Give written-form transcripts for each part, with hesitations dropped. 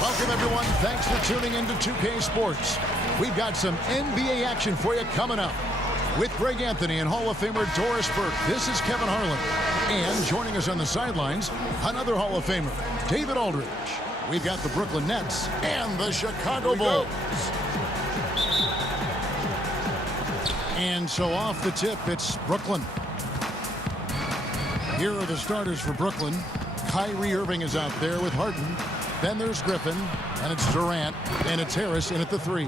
Welcome, everyone. Thanks for tuning in to 2K Sports. We've got some NBA action for you coming up. With Greg Anthony and Hall of Famer Doris Burke, this is Kevin Harlan. And joining us on the sidelines, another Hall of Famer, David Aldridge. We've got the Brooklyn Nets and the Chicago Bulls. And so off the tip, it's Brooklyn. Here are the starters for Brooklyn. Kyrie Irving is out there with Harden. Then there's Griffin, and it's Durant, and it's Harris in at the 3.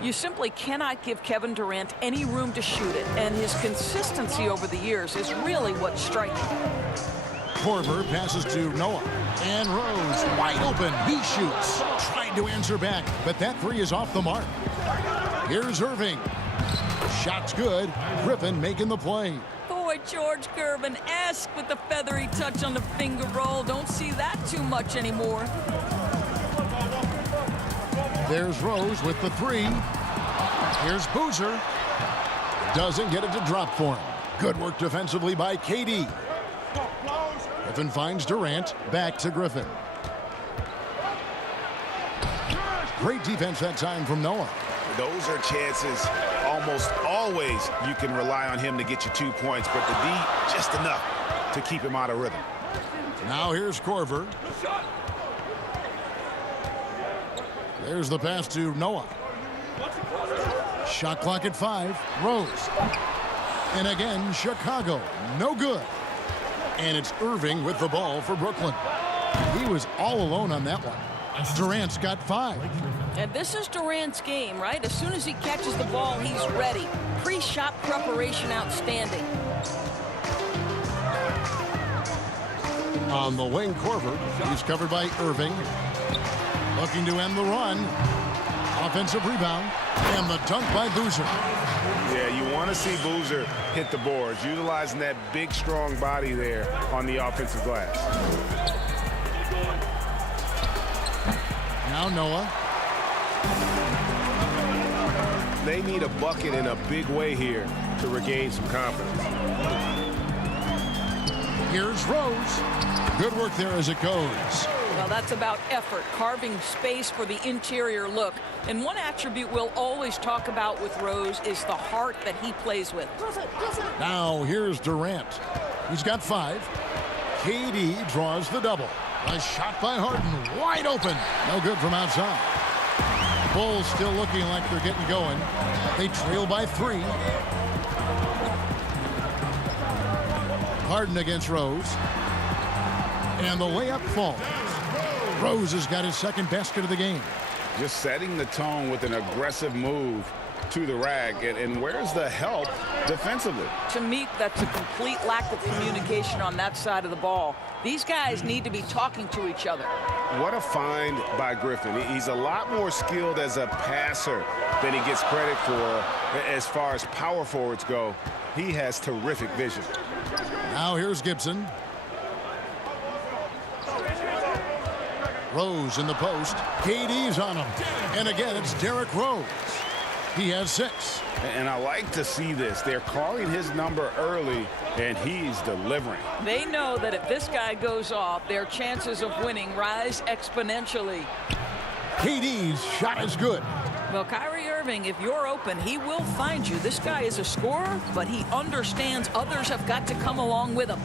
You simply cannot give Kevin Durant any room to shoot it, and his consistency over the years is really what's striking. Korver passes to Noah, and Rose wide open. He shoots. Tried to answer back, but that 3 is off the mark. Here's Irving. Shot's good. Griffin making the play. Boy, George Gervin, ask with the feathery touch on the finger roll. Don't see that too much anymore. There's Rose with the 3. Here's Boozer. Doesn't get it to drop for him. Good work defensively by KD. Griffin finds Durant. Back to Griffin. Great defense that time from Noah. Those are chances almost always you can rely on him to get you 2 points, but the D just enough to keep him out of rhythm. Now here's Korver. There's the pass to Noah. Shot clock at 5. Rose. And again, Chicago. No good. And it's Irving with the ball for Brooklyn. He was all alone on that one. Durant's got 5. And this is Durant's game, right? As soon as he catches the ball, he's ready. Pre-shot preparation outstanding. On the wing, Korver. He's covered by Irving. Looking to end the run. Offensive rebound. And the dunk by Boozer. Yeah, you want to see Boozer hit the boards, utilizing that big, strong body there on the offensive glass. Now Noah. They need a bucket in a big way here to regain some confidence. Here's Rose. Good work there as it goes. Well, that's about effort, carving space for the interior look. And one attribute we'll always talk about with Rose is the heart that he plays with. Now here's Durant. He's got 5. KD draws the double. A shot by Harden, wide open. No good from outside. Bulls still looking like they're getting going. They trail by 3. Harden against Rose. And the layup falls. Rose has got his second basket of the game. Just setting the tone with an aggressive move to the rack. And where's the help defensively? To me, that's a complete lack of communication on that side of the ball. These guys need to be talking to each other. What a find by Griffin. He's a lot more skilled as a passer than he gets credit for as far as power forwards go. He has terrific vision. Now here's Gibson. Rose in the post. KD's on him. And again, it's Derrick Rose. He has 6. And I like to see this. They're calling his number early, and he's delivering. They know that if this guy goes off, their chances of winning rise exponentially. KD's shot is good. Well, Kyrie Irving, if you're open, he will find you. This guy is a scorer, but he understands others have got to come along with him.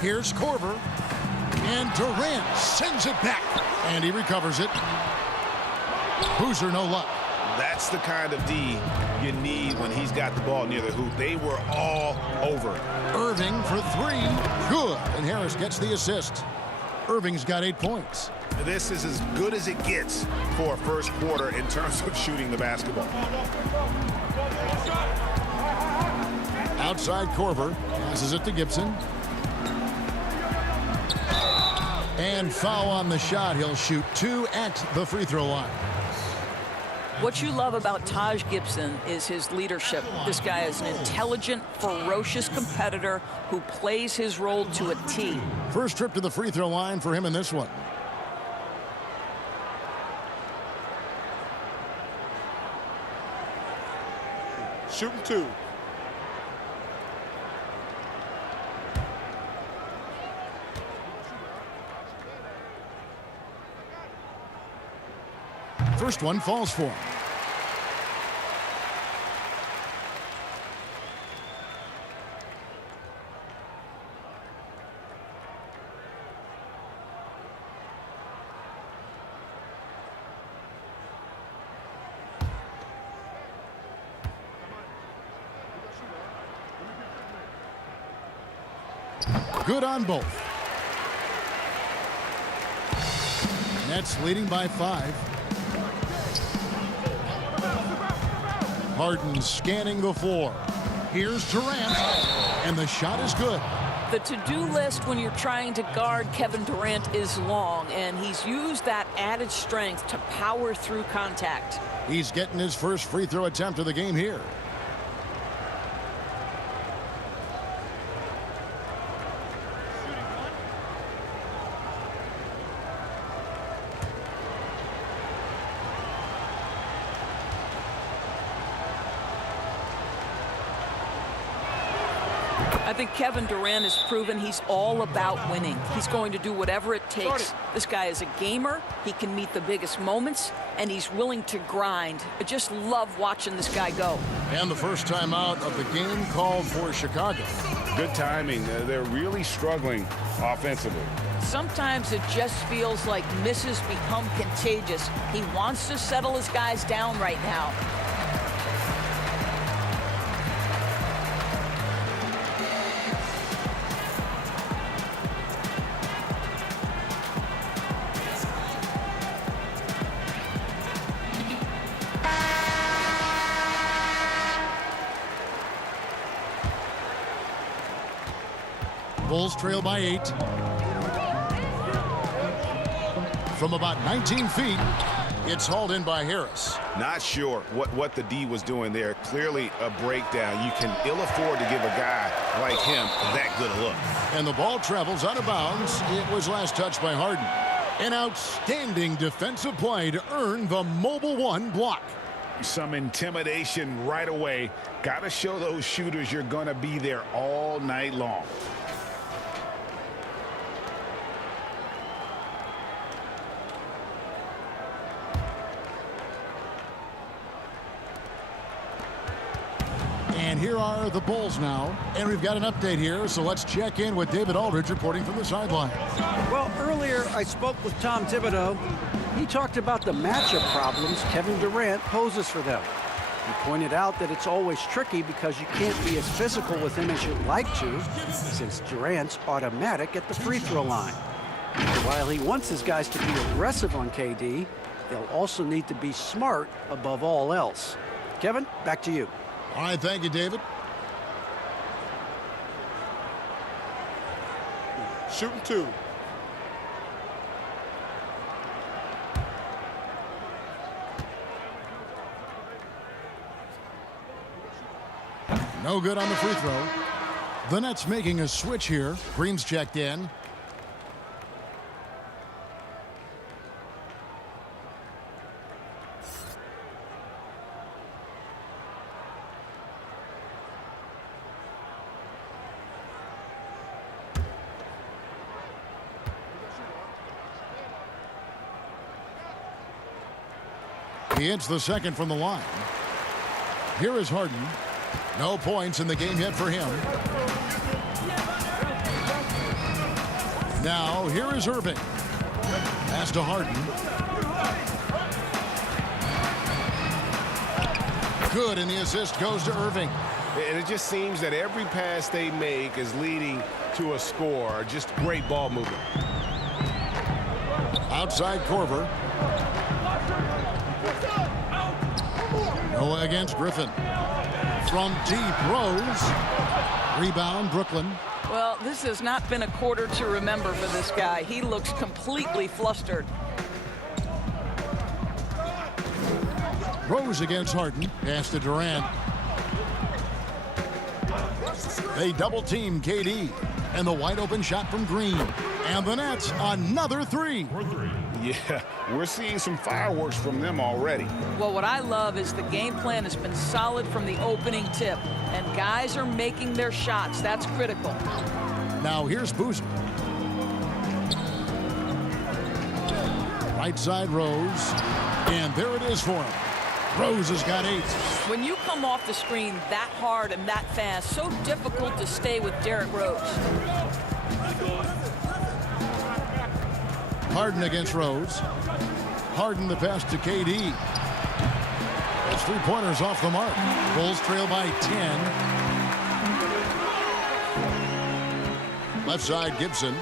Here's Korver. And Durant sends it back. And he recovers it. Boozer, no luck. That's the kind of D you need when he's got the ball near the hoop. They were all over. Irving for 3. Good. And Harris gets the assist. Irving's got 8 points. This is as good as it gets for a first quarter in terms of shooting the basketball. Outside Korver. Passes it to Gibson. And foul on the shot. He'll shoot 2 at the free throw line. What you love about Taj Gibson is his leadership. This guy is an intelligent, ferocious competitor who plays his role to a T. First trip to the free throw line for him in this one. Shooting 2. first one falls for him. Good on both. Nets leading by 5. Harden scanning the floor. Here's Durant, and the shot is good. The to-do list when you're trying to guard Kevin Durant is long, and he's used that added strength to power through contact. He's getting his first free throw attempt of the game here. I think Kevin Durant has proven he's all about winning. He's going to do whatever it takes. This guy is a gamer. He can meet the biggest moments, and he's willing to grind. I just love watching this guy go. And the first time out of the game called for Chicago. Good timing. They're really struggling offensively. Sometimes it just feels like misses become contagious. He wants to settle his guys down right now. Bulls trail by 8. From about 19 feet, it's hauled in by Harris. Not sure what the D was doing there. Clearly a breakdown. You can ill afford to give a guy like him that good a look. And the ball travels out of bounds. It was last touched by Harden. An outstanding defensive play to earn the Mobile One block. Some intimidation right away. Got to show those shooters you're going to be there all night long. And here are the Bulls now. And we've got an update here, so let's check in with David Aldridge reporting from the sideline. Well, earlier I spoke with Tom Thibodeau. He talked about the matchup problems Kevin Durant poses for them. He pointed out that it's always tricky because you can't be as physical with him as you'd like to, since Durant's automatic at the free throw line. While he wants his guys to be aggressive on KD, they'll also need to be smart above all else. Kevin, back to you. All right, thank you, David. Shooting 2. No good on the free throw. The Nets making a switch here. Green's checked in. He hits the second from the line. Here is Harden. No points in the game yet for him. Now, here is Irving. Pass to Harden. Good, and the assist goes to Irving. And it just seems that every pass they make is leading to a score. Just great ball movement. Outside Korver. Noah against Griffin. From deep, Rose. Rebound, Brooklyn. Well, this has not been a quarter to remember for this guy. He looks completely flustered. Rose against Harden. Pass to Durant. They double team KD. And the wide open shot from Green. And the Nets, another 3. Yeah, we're seeing some fireworks from them already. Well, what I love is the game plan has been solid from the opening tip. And guys are making their shots. That's critical. Now here's Boozer. Right side Rose. And there it is for him. Rose has got 8. When you come off the screen that hard and that fast, so difficult to stay with Derrick Rose. Harden against Rose. Harden the pass to KD. Those 3-pointers off the mark. Bulls trail by 10. Left side, Gibson.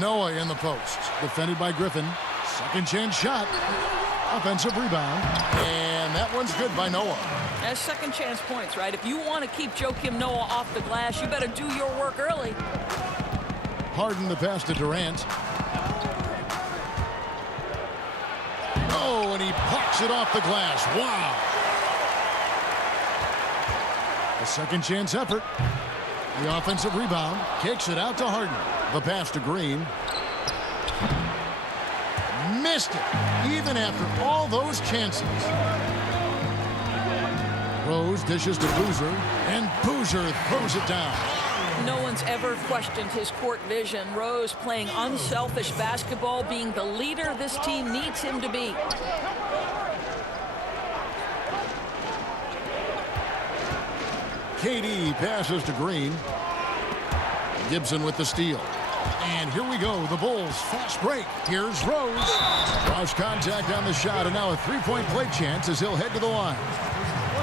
Noah in the post. Defended by Griffin. Second chance shot. Offensive rebound. And that one's good by Noah. That's second chance points, right? If you want to keep Joakim Noah off the glass, you better do your work early. Harden the pass to Durant. Oh, and he plucks it off the glass. Wow. A second chance effort. The offensive rebound. Kicks it out to Harden. The pass to Green. Missed it, even after all those chances. Rose dishes to Boozer, and Boozer throws it down. No one's ever questioned his court vision. Rose playing unselfish basketball, being the leader this team needs him to be. KD passes to Green. Gibson with the steal. And here we go, the Bulls fast break. Here's Rose. Lost contact on the shot, and now a 3-point play chance as he'll head to the line.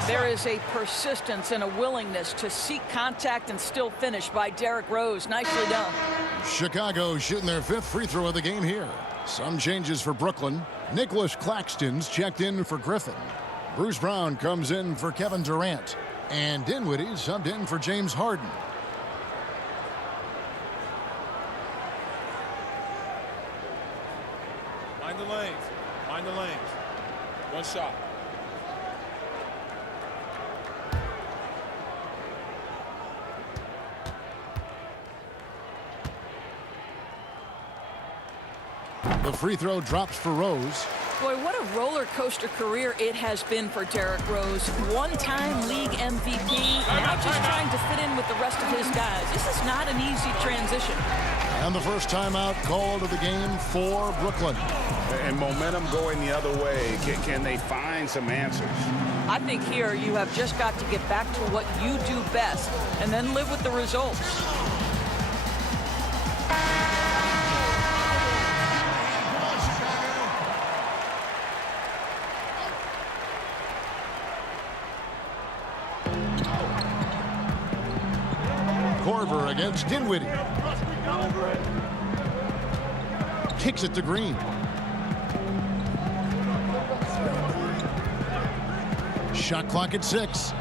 There is a persistence and a willingness to seek contact and still finish by Derrick Rose. Nicely done. Chicago shooting their 5th free throw of the game here. Some changes for Brooklyn. Nicholas Claxton's checked in for Griffin. Bruce Brown comes in for Kevin Durant. And Dinwiddie subbed in for James Harden. Mind the lanes. Mind the lanes. One shot. The free throw drops for Rose. Boy, what a roller coaster career it has been for Derrick Rose. One-time league MVP, now just trying to fit in with the rest of his guys. This is not an easy transition. And the first timeout called of the game for Brooklyn. And momentum going the other way. Can they find some answers? I think here you have just got to get back to what you do best and then live with the results. Korver against Dinwiddie. Kicks it to Green. Shot clock at 6.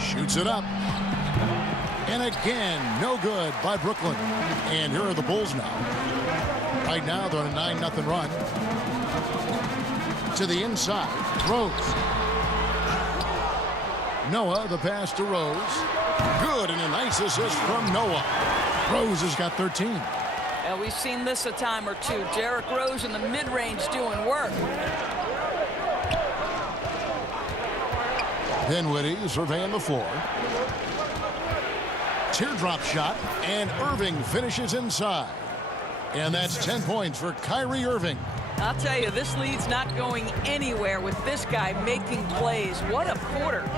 Shoots it up. And again, no good by Brooklyn. And here are the Bulls now. Right now, they're on a 9-0 run. To the inside. Rose. Noah, the pass to Rose. Good, and a nice assist from Noah. Rose has got 13. And we've seen this a time or two. Derrick Rose in the mid-range doing work. Dinwiddie surveying the floor. Teardrop shot, and Irving finishes inside. And that's 10 points for Kyrie Irving. I'll tell you, this lead's not going anywhere with this guy making plays. What a quarter.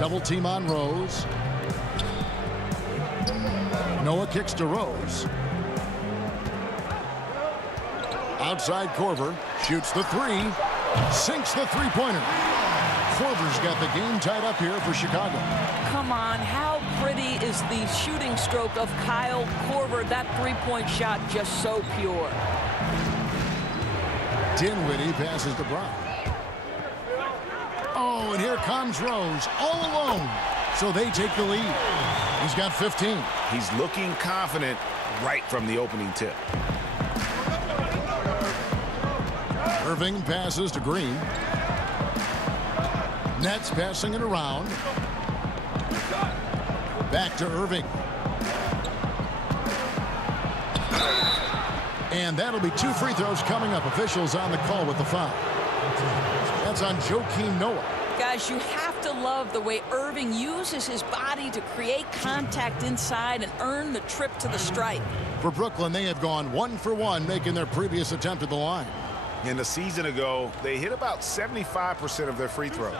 Double team on Rose. Noah kicks to Rose. Outside Korver. Shoots the 3. Sinks the three-pointer. Korver's got the game tied up here for Chicago. Come on, how pretty is the shooting stroke of Kyle Korver? That three-point shot just so pure. Dinwiddie passes to Brown. Oh, and here comes Rose all alone. So they take the lead. He's got 15. He's looking confident right from the opening tip. Irving passes to Green. Nets passing it around. Back to Irving. And that'll be 2 free throws coming up. Officials on the call with the foul. That's on Joakim Noah. Guys, you have to love the way Irving uses his body to create contact inside and earn the trip to the stripe. For Brooklyn, they have gone 1 for 1, making their previous attempt at the line. And a season ago, they hit about 75% of their free throws.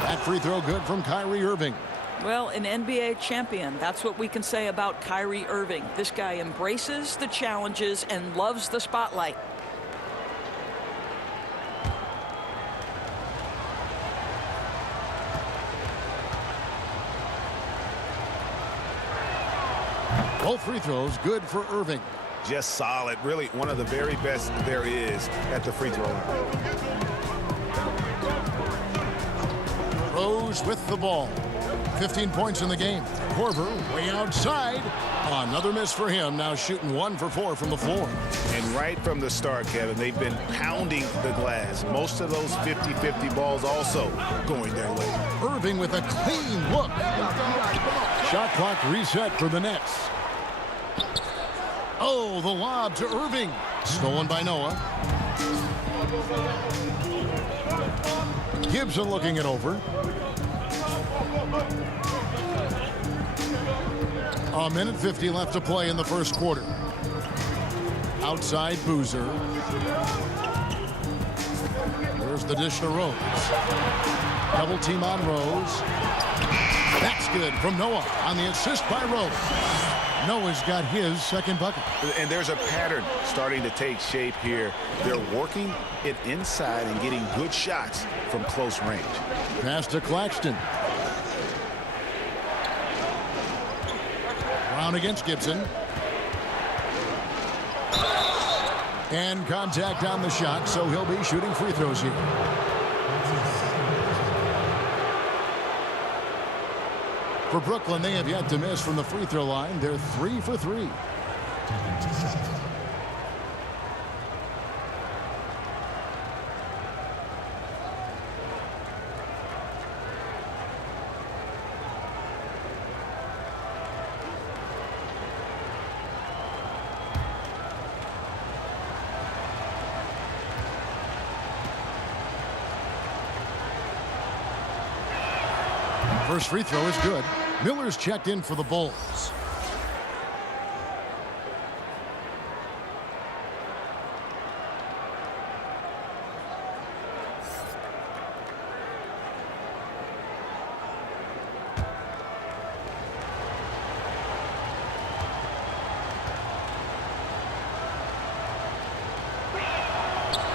That free throw good from Kyrie Irving. Well, an NBA champion, that's what we can say about Kyrie Irving. This guy embraces the challenges and loves the spotlight. Both free throws good for Irving. Just solid. Really one of the very best there is at the free throw line. Rose with the ball. 15 points in the game. Korver way outside. Another miss for him. Now shooting 1 for 4 from the floor. And right from the start, Kevin, they've been pounding the glass. Most of those 50-50 balls also going their way. Irving with a clean look. Shot clock reset for the Nets. Oh, the lob to Irving. Stolen by Noah. Gibson looking it over. A minute 50 left to play in the first quarter. Outside Boozer. There's the dish to Rose. Double team on Rose. That's good from Noah on the assist by Rose. Noah's got his second bucket. And there's a pattern starting to take shape here. They're working it inside and getting good shots from close range. Pass to Claxton. Brown against Gibson. And contact on the shot, so he'll be shooting free throws here. For Brooklyn, they have yet to miss from the free throw line. They're 3 for 3. First free throw is good. Miller's checked in for the Bulls.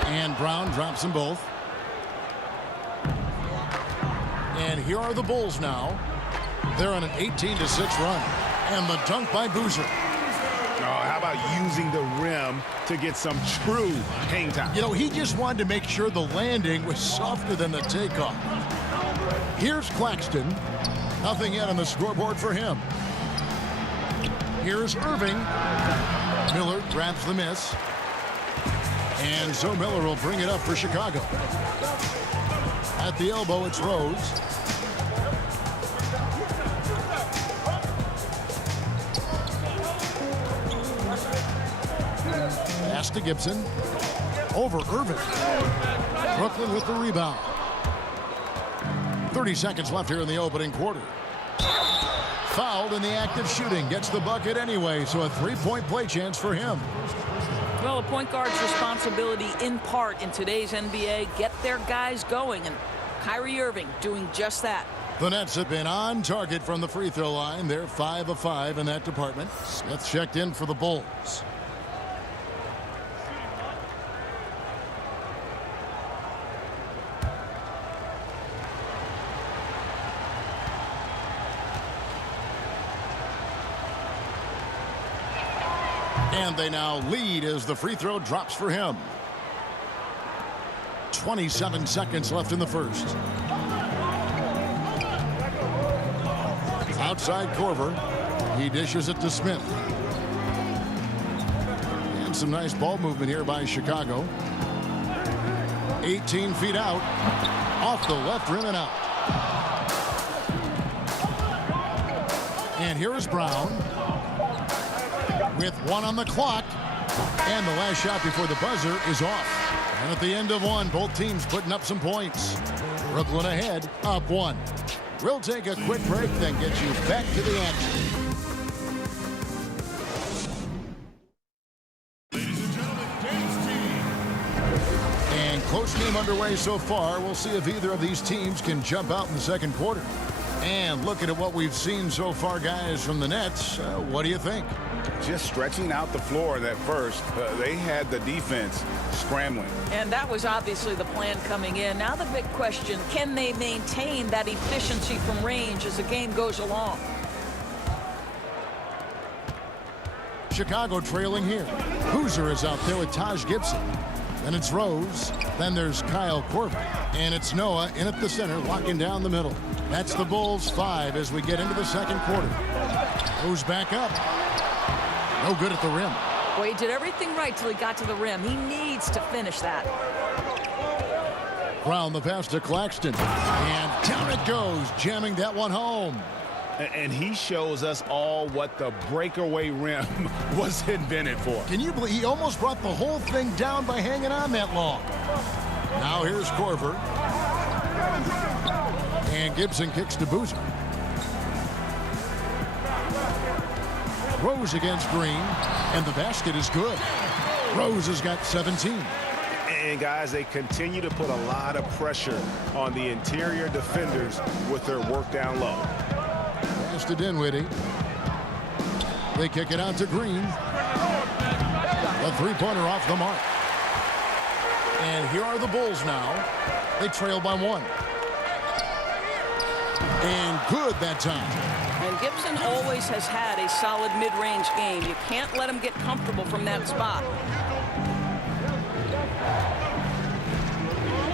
And Brown drops them both. And here are the Bulls now. They're on an 18-6 run. And the dunk by Boozer. Oh, how about using the rim to get some true hang time? You know, he just wanted to make sure the landing was softer than the takeoff. Here's Claxton. Nothing yet on the scoreboard for him. Here's Irving. Miller grabs the miss. And so Miller will bring it up for Chicago. At the elbow, it's Rose. Pass to Gibson. Over Irving. Brooklyn with the rebound. 30 seconds left here in the opening quarter. Fouled in the act of shooting. Gets the bucket anyway, so a three-point play chance for him. Well, a point guard's responsibility in part in today's NBA, get their guys going, and Kyrie Irving doing just that. The Nets have been on target from the free throw line. They're 5 of 5 in that department. Smith checked in for the Bulls. And they now lead as the free throw drops for him. 27 seconds left in the first. Outside Korver. He dishes it to Smith. And some nice ball movement here by Chicago. 18 feet out. Off the left rim and out. And here is Brown with 1 on the clock. And the last shot before the buzzer is off. And at the end of 1, both teams putting up some points. Brooklyn ahead, up 1. We'll take a quick break, then get you back to the action. Ladies and gentlemen, dance team. And close game underway so far. We'll see if either of these teams can jump out in the second quarter. And looking at what we've seen so far, guys, from the Nets, what do you think? Just stretching out the floor that first. They had the defense scrambling. And that was obviously the plan coming in. Now the big question, can they maintain that efficiency from range as the game goes along? Chicago trailing here. Hooser is out there with Taj Gibson. Then it's Rose. Then there's Kyle Korver. And it's Noah in at the center, locking down the middle. That's the Bulls 5 as we get into the second quarter. Goes back up. No good at the rim. Boy, he did everything right till he got to the rim. He needs to finish that. Brown the pass to Claxton. And down it goes, jamming that one home. And he shows us all what the breakaway rim was invented for. Can you believe he almost brought the whole thing down by hanging on that long? Now here's Korver. And Gibson kicks to Boozer. Rose against Green, and the basket is good. Rose has got 17. And guys, they continue to put a lot of pressure on the interior defenders with their work down low. Pass to Dinwiddie. They kick it out to Green. A three-pointer off the mark. And here are the Bulls now. They trail by 1. And good that time. And Gibson always has had a solid mid-range game. You can't let him get comfortable from that spot.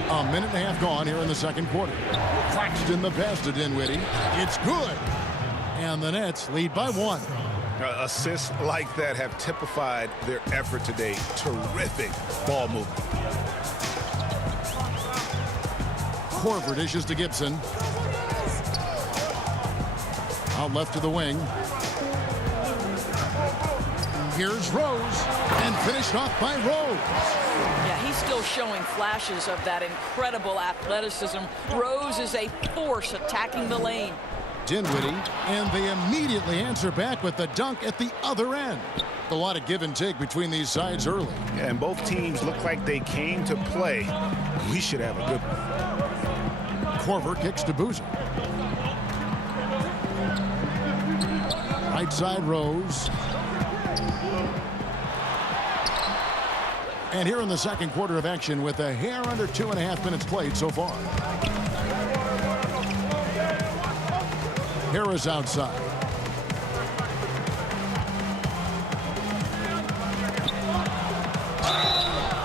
A minute and a half gone here in the second quarter. Claxton the pass to Dinwiddie. It's good. And the Nets lead by 1. Assists like that have typified their effort today. Terrific ball movement. Korver dishes to Gibson. Out left to the wing. Here's Rose. And finished off by Rose. Yeah, he's still showing flashes of that incredible athleticism. Rose is a force attacking the lane. Dinwiddie, and they immediately answer back with the dunk at the other end. A lot of give and take between these sides early. And both teams look like they came to play. We should have a good one. Korver kicks to Boozer. Right side Rose. And here in the second quarter of action with a hair under 2.5 minutes played so far. Harris outside.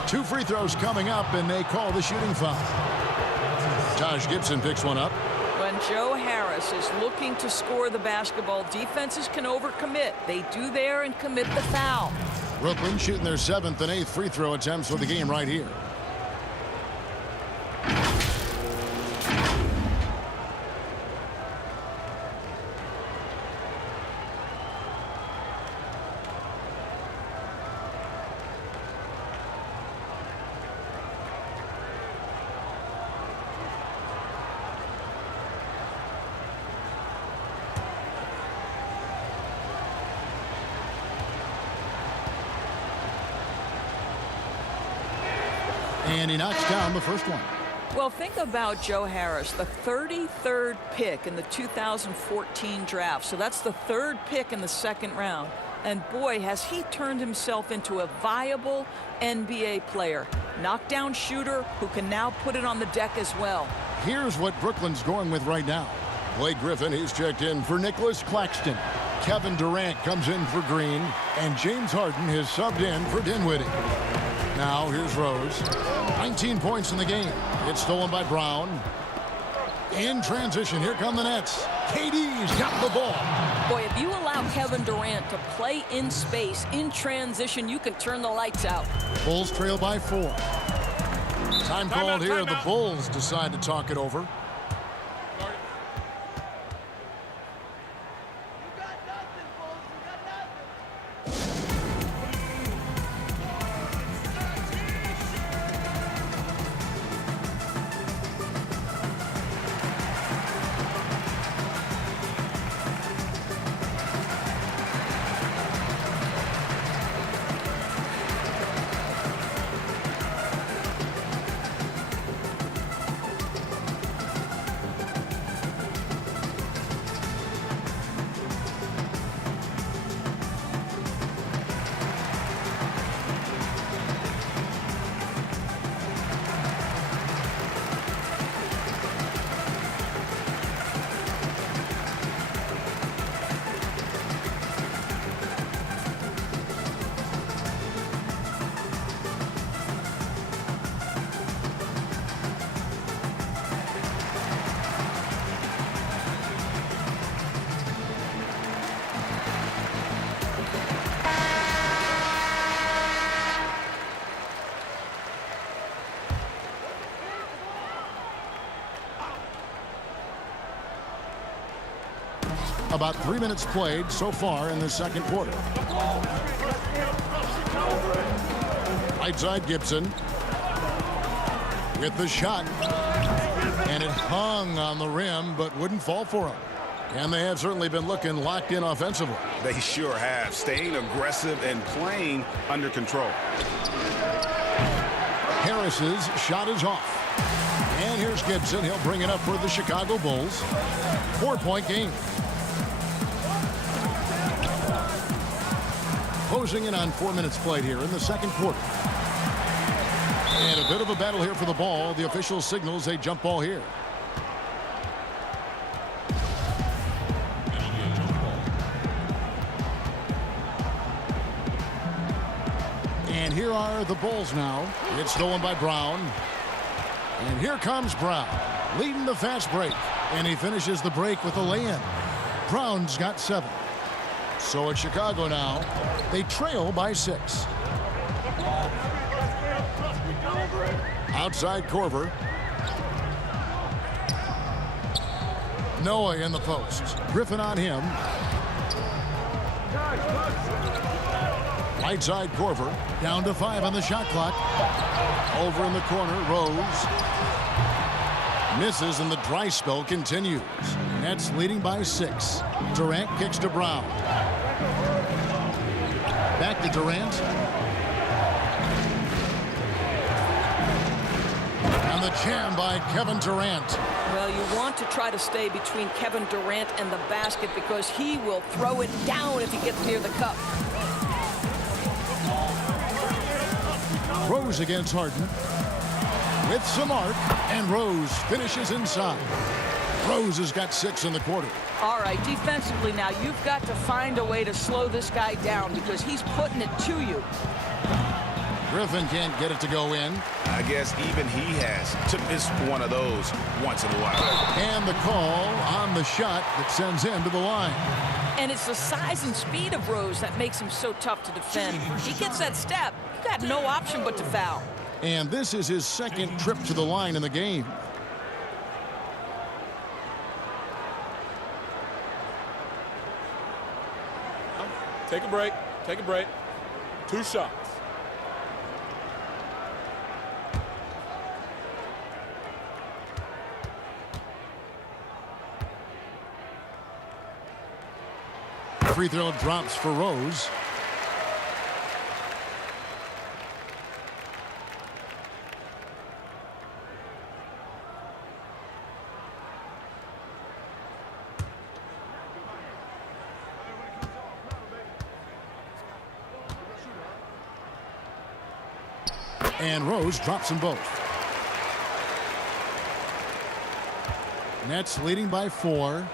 Two free throws coming up, and they call the shooting foul. Taj Gibson picks one up. When Joe Harris is looking to score the basketball, defenses can overcommit. They do there and commit the foul. Brooklyn shooting their 7th and 8th free throw attempts for the game right here. And he knocks down the first one. Well, think about Joe Harris, the 33rd pick in the 2014 draft. So that's the 3rd pick in the second round. And boy, has he turned himself into a viable NBA player. Knockdown shooter who can now put it on the deck as well. Here's what Brooklyn's going with right now. Blake Griffin, he's checked in for Nicholas Claxton. Kevin Durant comes in for Green. And James Harden has subbed in for Dinwiddie. Now here's Rose. 19 points in the game. It's stolen by Brown. In transition, here come the Nets. KD's got the ball. Boy, if you allow Kevin Durant to play in space, in transition, you can turn the lights out. Bulls trail by 4. Time called here. The Bulls decide to talk it over. About 3 minutes played so far in the second quarter. Right side Gibson with the shot. And it hung on the rim but wouldn't fall for him. And they have certainly been looking locked in offensively. They sure have. Staying aggressive and playing under control. Harris's shot is off. And here's Gibson. He'll bring it up for the Chicago Bulls. 4-point game. Closing in on 4 minutes played here in the second quarter. And a bit of a battle here for the ball. The official signals a jump ball here. And here are the Bulls now. It's stolen by Brown. And here comes Brown, leading the fast break. And he finishes the break with a lay-in. Brown's got 7. So it's Chicago now. They trail by 6. Outside Korver. Noah in the post. Griffin on him. Right side Korver. Down to 5 on the shot clock. Over in the corner, Rose. Misses and the dry spell continues. Nets leading by 6. Durant kicks to Brown. Back to Durant. And the jam by Kevin Durant. Well, you want to try to stay between Kevin Durant and the basket because he will throw it down if he gets near the cup. Rose against Harden. With some arc, and Rose finishes inside. Rose has got 6 in the quarter. All right, defensively now, you've got to find a way to slow this guy down because he's putting it to you. Griffin can't get it to go in. I guess even he has to miss one of those once in a while. And the call on the shot that sends him to the line. And it's the size and speed of Rose that makes him so tough to defend. He gets that step. You got no option but to foul. And this is his second trip to the line in the game. Take a break. Take a break. 2 shots. Free throw drops for Rose. And Rose drops them both. Nets leading by 4.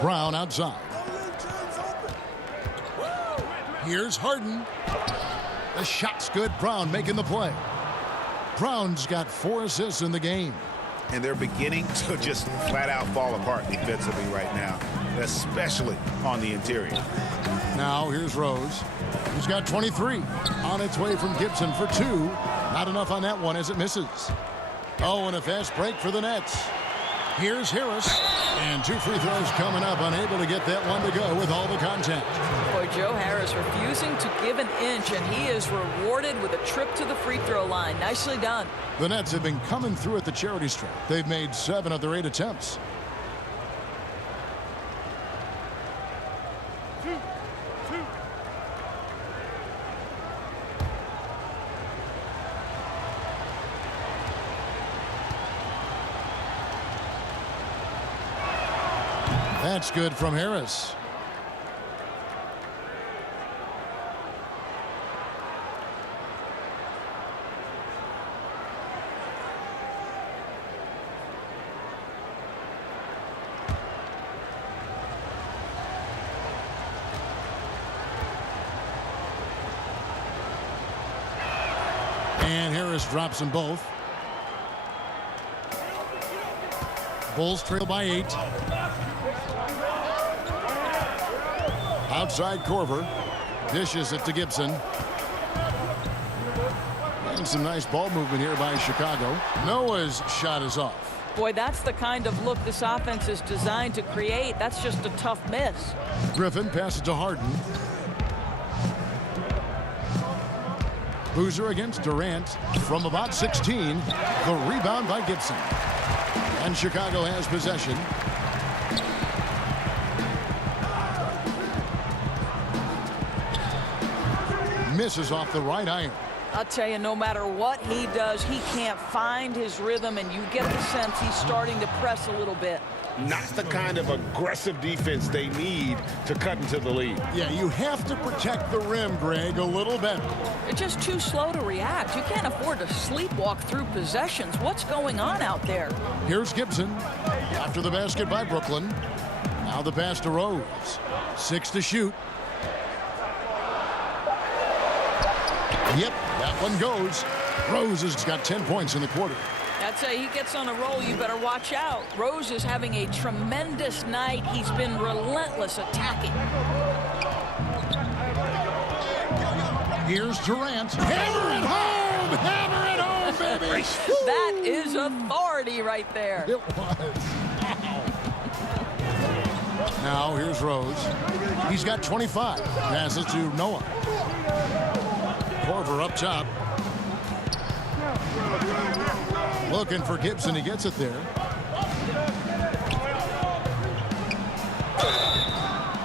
Brown outside. Here's Harden. The shot's good. Brown making the play. Brown's got 4 assists in the game. And they're beginning to just flat out fall apart defensively right now, especially on the interior. Now here's Rose. He's got 23. On its way from Gibson for 2. Not enough on that one as it misses. Oh, and a fast break for the Nets. Here's Harris. And 2 free throws coming up. Unable to get that one to go with all the contact. Boy, Joe Harris refusing to give an inch, and he is rewarded with a trip to the free throw line. Nicely done. The Nets have been coming through at the charity stripe. They've made 7 of their 8 attempts. That's good from Harris. And Harris drops them both. Bulls trail by 8. Outside Korver. Dishes it to Gibson. And some nice ball movement here by Chicago. Noah's shot is off. Boy, that's the kind of look this offense is designed to create. That's just a tough miss. Griffin passes to Harden. Boozer against Durant from about 16. The rebound by Gibson. And Chicago has possession. Misses off the right iron. I'll tell you, no matter what he does, he can't find his rhythm, and you get the sense he's starting to press a little bit. Not the kind of aggressive defense they need to cut into the lead. Yeah, you have to protect the rim, Greg, a little better. They're just too slow to react. You can't afford to sleepwalk through possessions. What's going on out there? Here's Gibson after the basket by Brooklyn. Now the pass to Rose. 6 to shoot. Yep, that one goes. Rose has got 10 points in the quarter. I'd say he gets on a roll, you better watch out. Rose is having a tremendous night. He's been relentless attacking. Here's Durant. Hammer it home! Hammer it home, baby! That is authority right there. It was. Now here's Rose. He's got 25. Passes to Noah. Korver up top. Looking for Gibson. He gets it there.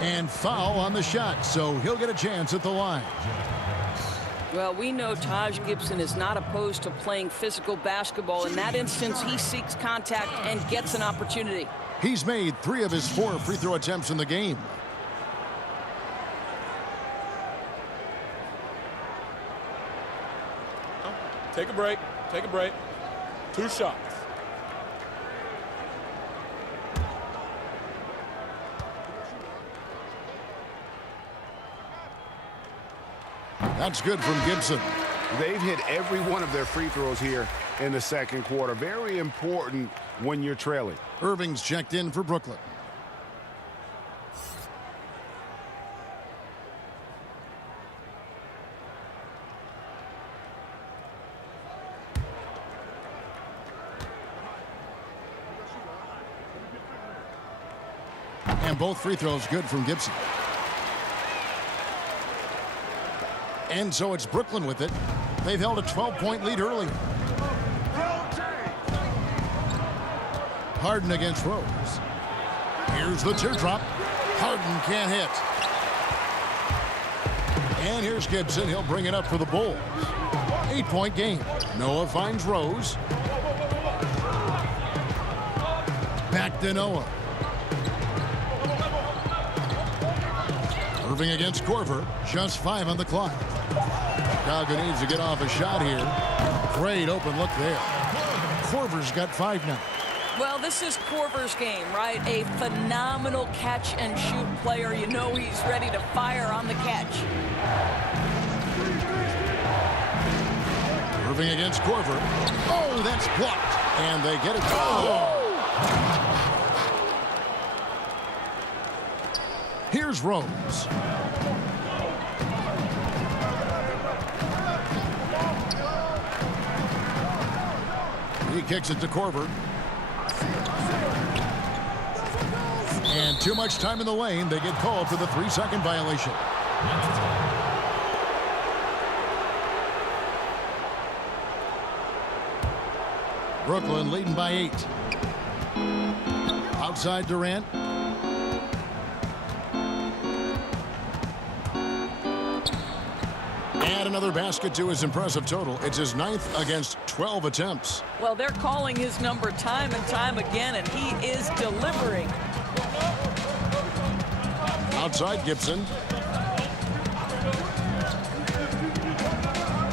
And foul on the shot, so he'll get a chance at the line. Well, we know Taj Gibson is not opposed to playing physical basketball. In that instance, he seeks contact and gets an opportunity. He's made 3 of his 4 free throw attempts in the game. Take a break. Take a break. 2 shots. That's good from Gibson. They've hit every one of their free throws here in the second quarter. Very important when you're trailing. Irving's checked in for Brooklyn. And both free throws good from Gibson. And so it's Brooklyn with it. They've held a 12-point lead early. Harden against Rose. Here's the teardrop. Harden can't hit. And here's Gibson. He'll bring it up for the Bulls. 8-point game. Noah finds Rose. Back to Noah. Irving against Korver. Just 5 on the clock. Chicago needs to get off a shot here. Great open look there. Korver's got 5 now. Well, this is Korver's game, right? A phenomenal catch-and-shoot player. You know he's ready to fire on the catch. Irving against Korver. Oh, that's blocked. And they get it. Oh! Here's Rose. He kicks it to Korver. And too much time in the lane. They get called for the 3-second violation. Brooklyn leading by 8. Outside Durant. Add another basket to his impressive total. It's his 9th against 12 attempts. Well, they're calling his number time and time again, and he is delivering. Outside Gibson.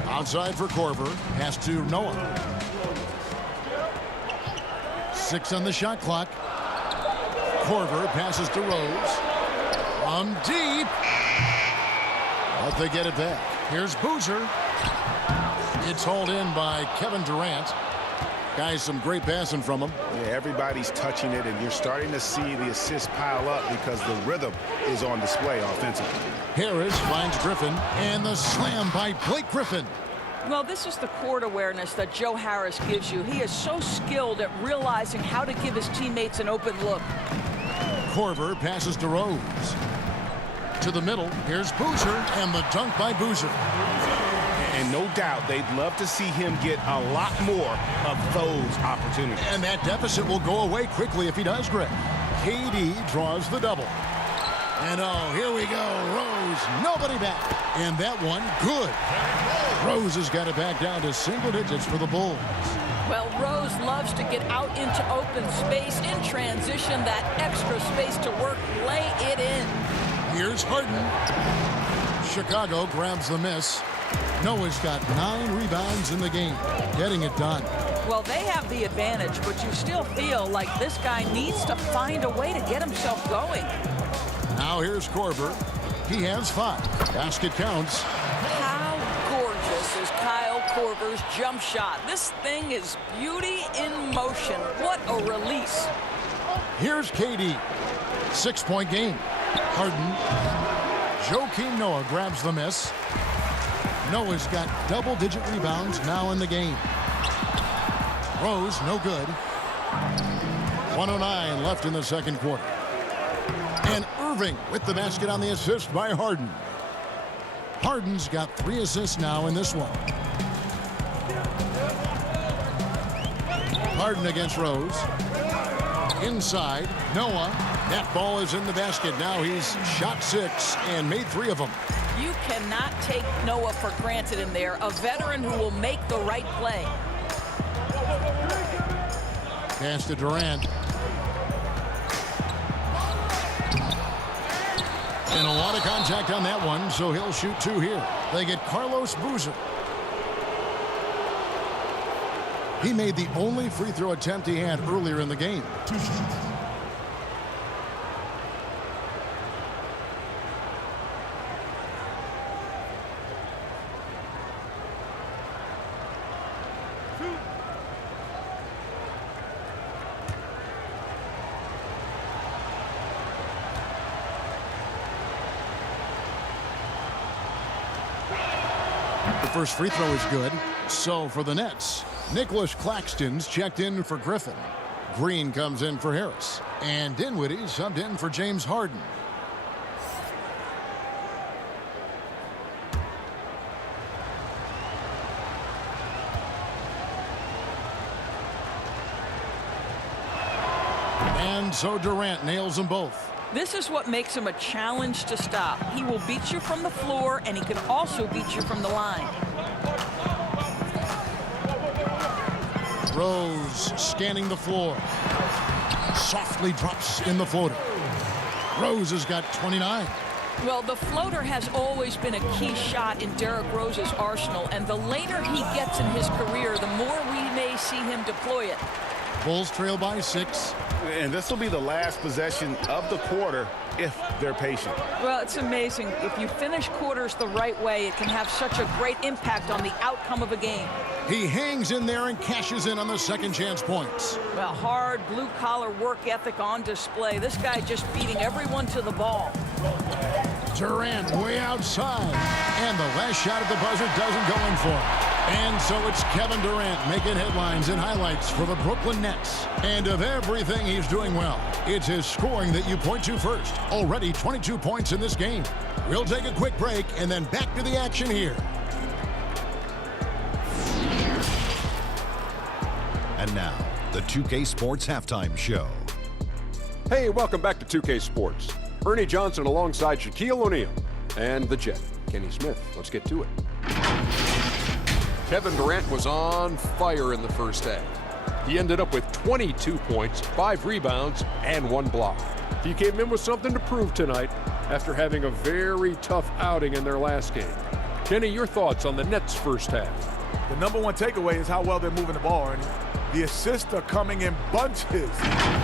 Outside for Korver. Pass to Noah. 6 on the shot clock. Korver passes to Rose. From deep. But they get it back. Here's Boozer. It's hauled in by Kevin Durant. Guys, some great passing from him. Yeah, everybody's touching it, and you're starting to see the assists pile up because the rhythm is on display offensively. Harris finds Griffin, and the slam by Blake Griffin. Well, this is the court awareness that Joe Harris gives you. He is so skilled at realizing how to give his teammates an open look. Korver passes to Rose. To the middle, here's Boozer, and the dunk by Boozer. And no doubt they'd love to see him get a lot more of those opportunities. And that deficit will go away quickly if he does, Greg. KD draws the double. And oh, here we go. Rose, nobody back. And that one, good. Rose has got it back down to single digits for the Bulls. Well, Rose loves to get out into open space in transition, that extra space to work, lay it in. Here's Harden. Chicago grabs the miss. Noah's got 9 rebounds in the game, getting it done. Well, they have the advantage, but you still feel like this guy needs to find a way to get himself going. Now here's Korver. He has 5. Basket counts. How gorgeous is Kyle Korver's jump shot? This thing is beauty in motion. What a release. Here's KD. 6-point game. Harden. Joakim Noah grabs the miss. Noah's got double-digit rebounds now in the game. Rose, no good. 1:09 left in the second quarter. And Irving with the basket on the assist by Harden. Harden's got 3 assists now in this one. Harden against Rose. Inside, Noah. That ball is in the basket. Now he's shot 6 and made 3 of them. You cannot take Noah for granted in there, a veteran who will make the right play. Pass to Durant. And a lot of contact on that one, so he'll shoot 2 here. They get Carlos Boozer. He made the only free throw attempt he had earlier in the game. The first free throw is good. So for the Nets, Nicholas Claxton's checked in for Griffin. Green comes in for Harris. And Dinwiddie subbed in for James Harden. And so Durant nails them both. This is what makes him a challenge to stop. He will beat you from the floor, and he can also beat you from the line. Rose scanning the floor. Softly drops in the floater. Rose has got 29. Well, the floater has always been a key shot in Derrick Rose's arsenal, and the later he gets in his career, the more we may see him deploy it. Bulls trail by 6. And this will be the last possession of the quarter if they're patient. Well, it's amazing. If you finish quarters the right way, it can have such a great impact on the outcome of a game. He hangs in there and cashes in on the second chance points. Well, hard blue-collar work ethic on display. This guy just beating everyone to the ball. Durant way outside. And the last shot at the buzzer doesn't go in for him. And so it's Kevin Durant making headlines and highlights for the Brooklyn Nets. And of everything he's doing well, it's his scoring that you point to first. Already 22 points in this game. We'll take a quick break and then back to the action here. And now, the 2K Sports Halftime Show. Hey, welcome back to 2K Sports. Ernie Johnson alongside Shaquille O'Neal and the Jet, Kenny Smith. Let's get to it. Kevin Durant was on fire in the first half. He ended up with 22 points, 5 rebounds, and 1 block. He came in with something to prove tonight after having a very tough outing in their last game. Kenny, your thoughts on the Nets' first half? The number one takeaway is how well they're moving the ball, Ernie. The assists are coming in bunches.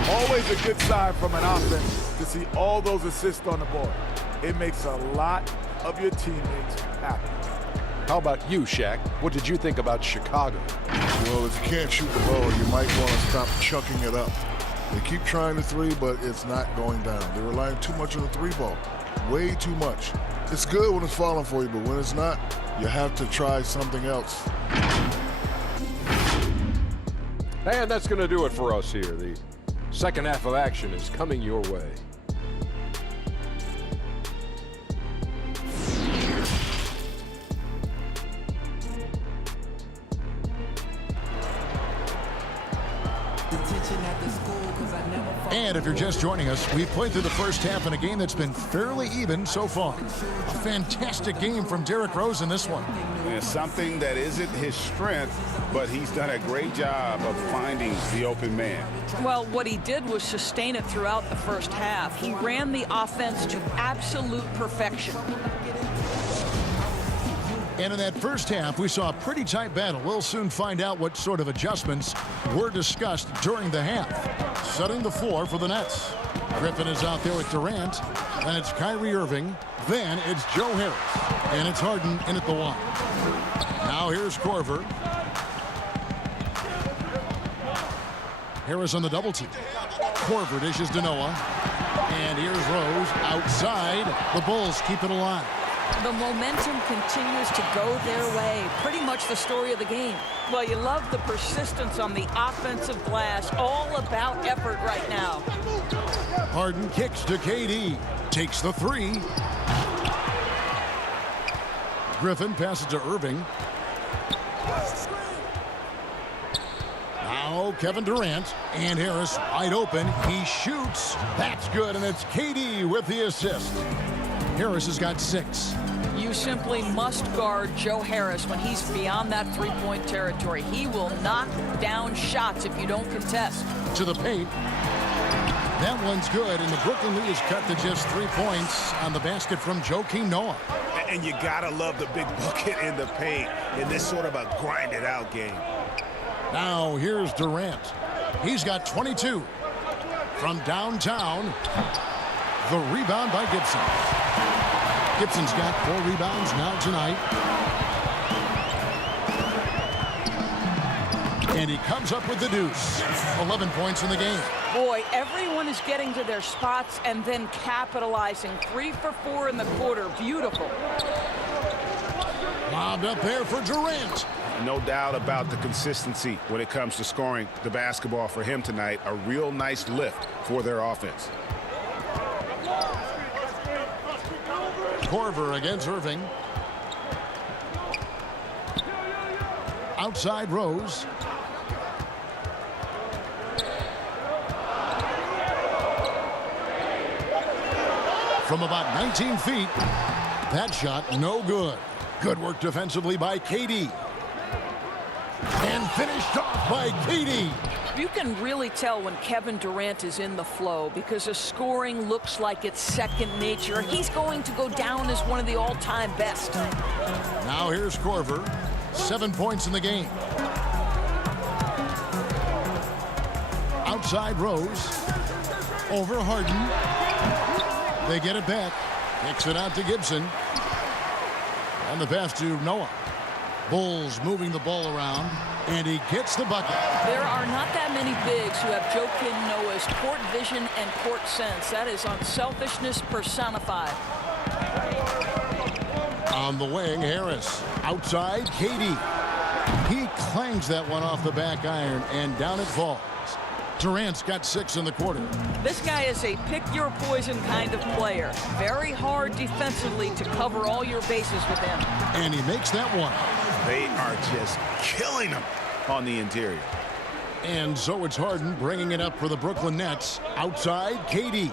Always a good sign from an offense to see all those assists on the board. It makes a lot of your teammates happy. How about you, Shaq? What did you think about Chicago? Well, if you can't shoot the ball, you might want to stop chucking it up. They keep trying the 3, but it's not going down. They're relying too much on the 3 ball. Way too much. It's good when it's falling for you, but when it's not, you have to try something else. And that's going to do it for us here. The second half of action is coming your way. And if you're just joining us, we've played through the first half in a game that's been fairly even so far. A fantastic game from Derrick Rose in this one. Yeah, something that isn't his strength, but he's done a great job of finding the open man. Well, what he did was sustain it throughout the first half. He ran the offense to absolute perfection. And in that first half, we saw a pretty tight battle. We'll soon find out what sort of adjustments were discussed during the half. Setting the floor for the Nets. Griffin is out there with Durant. Then it's Kyrie Irving. Then it's Joe Harris. And it's Harden in at the one. Now here's Korver. Harris on the double team. Korver dishes to Noah. And here's Rose outside. The Bulls keep it alive. The momentum continues to go their way. Pretty much the story of the game. Well, you love the persistence on the offensive glass. All about effort right now. Harden kicks to KD. Takes the three. Griffin passes to Irving. Now Kevin Durant. And Harris wide open. He shoots. That's good, and it's KD with the assist. Harris has got 6. You simply must guard Joe Harris when he's beyond that three-point territory. He will knock down shots if you don't contest. To the paint. That one's good, and the Brooklyn lead is cut to just 3 points on the basket from Joakim Noah. And you gotta love the big bucket in the paint in this sort of a grinded-out game. Now here's Durant. He's got 22. From downtown, the rebound by Gibson. Gibson's got 4 rebounds now tonight. And he comes up with the deuce. 11 points in the game. Boy, everyone is getting to their spots and then capitalizing. 3 for 4 in the quarter. Beautiful. Lobbed up there for Durant. No doubt about the consistency when it comes to scoring the basketball for him tonight. A real nice lift for their offense. Korver against Irving. Outside Rose. From about 19 feet. That shot no good. Good work defensively by KD. And finished off by KD. You can really tell when Kevin Durant is in the flow because his scoring looks like it's second nature. He's going to go down as one of the all-time best. Now here's Korver. 7 points in the game. Outside Rose. Over Harden. They get it back. Kicks it out to Gibson. And the pass to Noah. Bulls moving the ball around. And he gets the bucket. There are not that many bigs who have Joakim Noah's court vision and court sense. That is unselfishness personified. On the wing, Harris. Outside, KD. He clangs that one off the back iron, and down it falls. Durant's got 6 in the quarter. This guy is a pick-your-poison kind of player. Very hard defensively to cover all your bases with him. And he makes that one. They are just killing him on the interior. And so it's Harden bringing it up for the Brooklyn Nets. Outside, KD.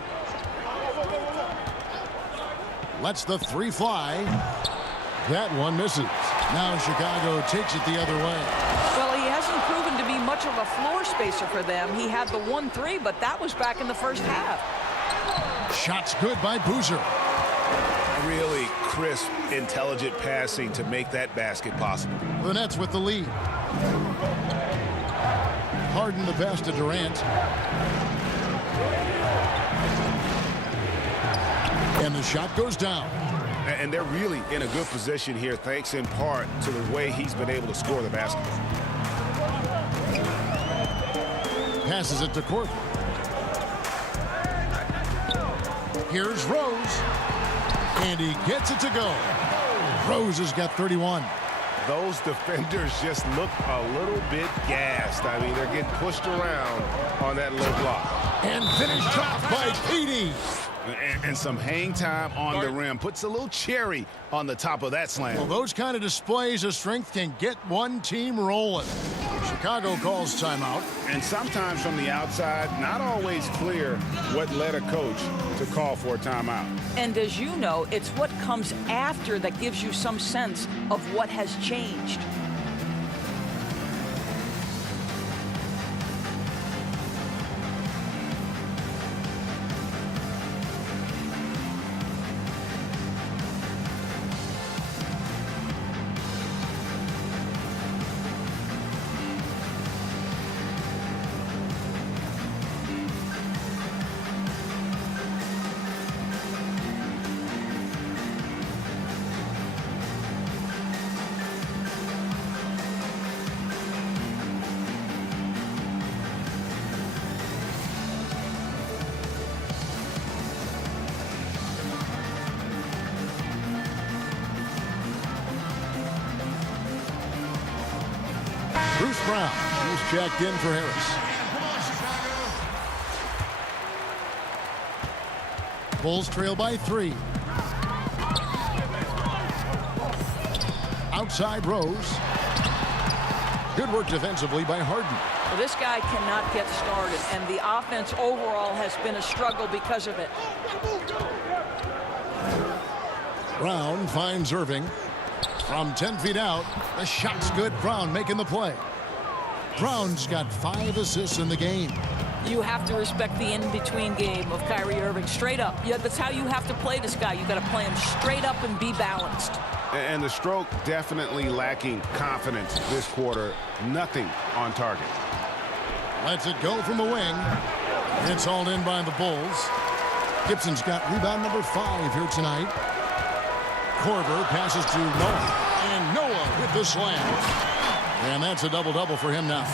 Lets the 3 fly. That one misses. Now Chicago takes it the other way. Well, he hasn't proven to be much of a floor spacer for them. He had the 1-3, but that was back in the first half. Shots good by Boozer. Really crisp, intelligent passing to make that basket possible. The Nets with the lead. Harden the pass to Durant. And the shot goes down. And they're really in a good position here, thanks in part to the way he's been able to score the basketball. Passes it to Korver. Here's Rose. And he gets it to go. Rose has got 31. Those defenders just look a little bit gassed. I mean, they're getting pushed around on that low block. And finished off by Petey. And some hang time on the rim. Puts a little cherry on the top of that slam. Well, those kind of displays of strength can get one team rolling. Chicago calls timeout. And sometimes from the outside, not always clear what led a coach to call for a timeout. And as you know, it's what comes after that gives you some sense of what has changed. Bruce Brown, who's checked in for Harris. Bulls trail by 3. Outside Rose. Good work defensively by Harden. Well, this guy cannot get started, and the offense overall has been a struggle because of it. Brown finds Irving. From 10 feet out, the shot's good. Brown making the play. Brown's got 5 assists in the game. You have to respect the in-between game of Kyrie Irving. Straight up. Yeah, that's how you have to play this guy. You got to play him straight up and be balanced. And the stroke definitely lacking confidence this quarter. Nothing on target. Lets it go from the wing. It's hauled in by the Bulls. Gibson's got rebound number 5 here tonight. Korver passes to Noah. And Noah with the slam. And that's a double-double for him now.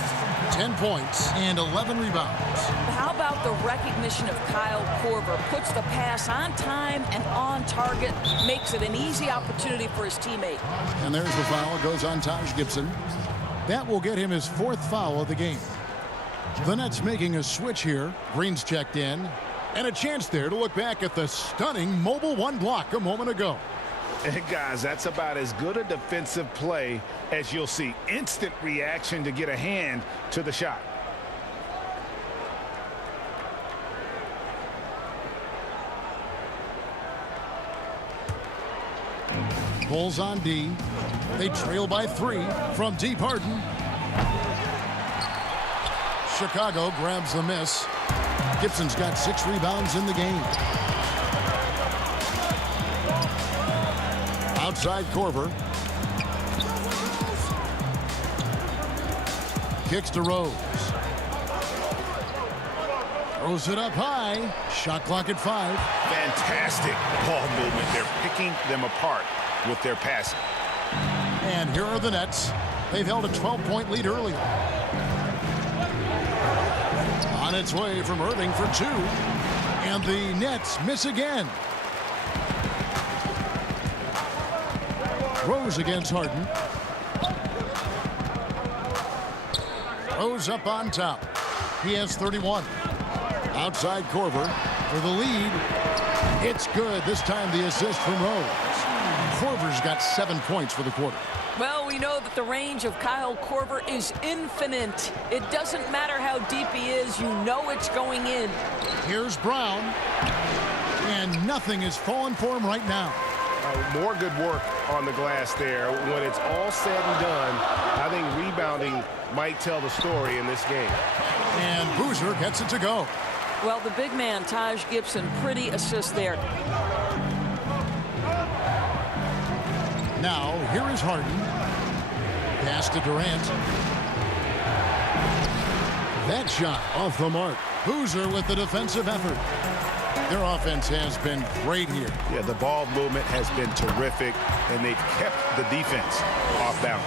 10 points and 11 rebounds. How about the recognition of Kyle Korver? Puts the pass on time and on target. Makes it an easy opportunity for his teammate. And there's the foul. It goes on Taj Gibson. That will get him his 4th foul of the game. The Nets making a switch here. Green's checked in. And a chance there to look back at the stunning mobile 1 block a moment ago. And guys, that's about as good a defensive play as you'll see. Instant reaction to get a hand to the shot. Bulls on D. They trail by 3 from deep. Harden. Chicago grabs the miss. Gibson's got 6 rebounds in the game. Outside Korver. Kicks to Rose. Throws it up high. Shot clock at 5. Fantastic ball movement. They're picking them apart with their passing. And here are the Nets. They've held a 12-point lead early. On its way from Irving for 2. And the Nets miss again. Rose against Harden. Rose up on top. He has 31. Outside Korver for the lead. It's good. This time the assist from Rose. Korver's got 7 points for the quarter. Well, we know that the range of Kyle Korver is infinite. It doesn't matter how deep he is. You know it's going in. Here's Brown. And nothing is falling for him right now. More good work on the glass there. When it's all said and done, I think rebounding might tell the story in this game. And Boozer gets it to go. Well, the big man, Taj Gibson, pretty assist there. Now, here is Harden. Pass to Durant. That shot off the mark. Boozer with the defensive effort. Their offense has been great here. Yeah, the ball movement has been terrific, and they've kept the defense off balance.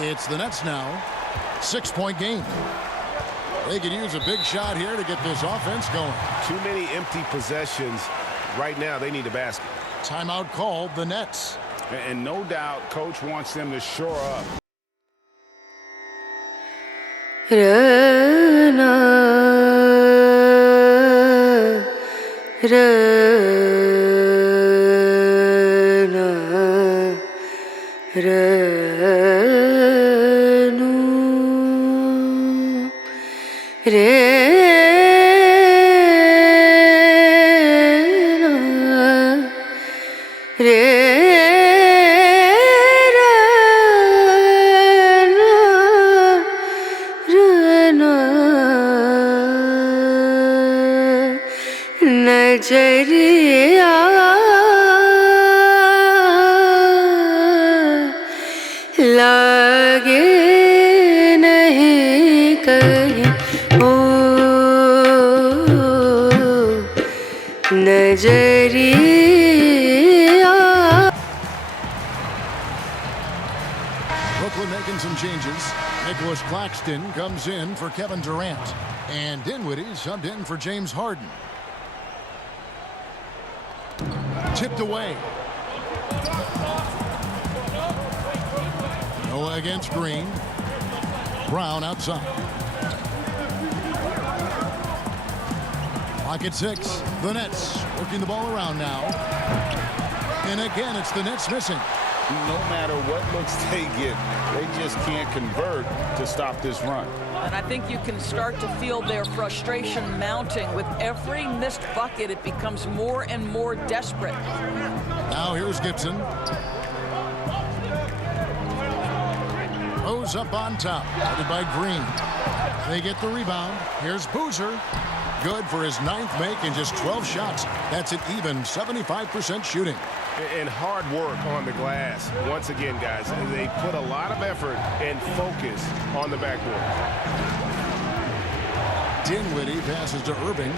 It's the Nets now. 6-point game. They could use a big shot here to get this offense going. Too many empty possessions Right now, they need a basket. Timeout called, the Nets. And no doubt, Coach wants them to shore up. नजरिया लागे नहीं कहीं ओ नजरिया. Brooklyn making some changes. Nicholas Claxton comes in for Kevin Durant. And Dinwiddie subbed in for James Harden. Tipped away. Noah against Green. Brown outside. Pocket 6. The Nets working the ball around now. And again, it's the Nets missing. No matter what looks they get, they just can't convert to stop this run. And I think you can start to feel their frustration mounting. With every missed bucket, it becomes more and more desperate. Now here's Gibson. Rose up on top, guarded by Green. They get the rebound. Here's Boozer. Good for his 9th make in just 12 shots. That's an even 75% shooting. And hard work on the glass. Once again, guys, they put a lot of effort and focus on the backboard. Dinwiddie passes to Irving.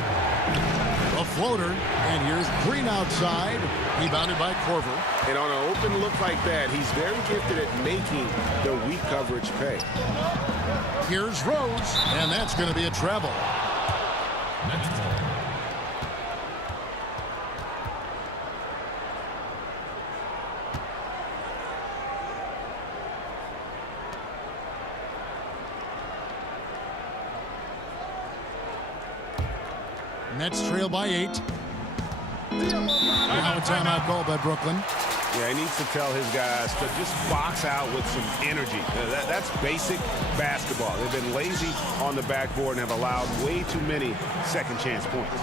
A floater, and here's Green outside. Rebounded by Korver. And on an open look like that, he's very gifted at making the weak coverage pay. Here's Rose, and that's going to be a travel. Nets trail by 8. Now a timeout called by Brooklyn. Yeah, he needs to tell his guys to just box out with some energy. That's basic basketball. They've been lazy on the backboard and have allowed way too many second chance points.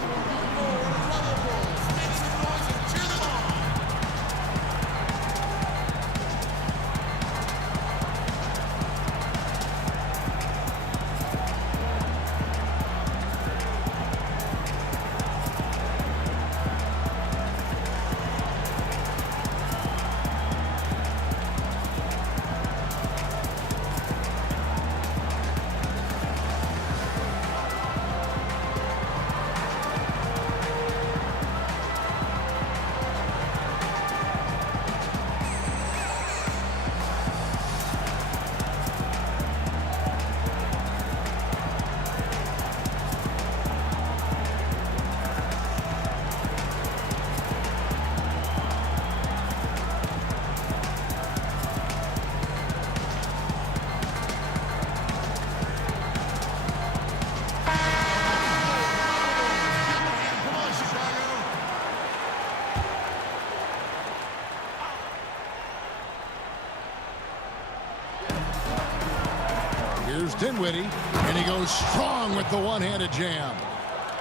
Here's Dinwiddie, and he goes strong with the one-handed jam.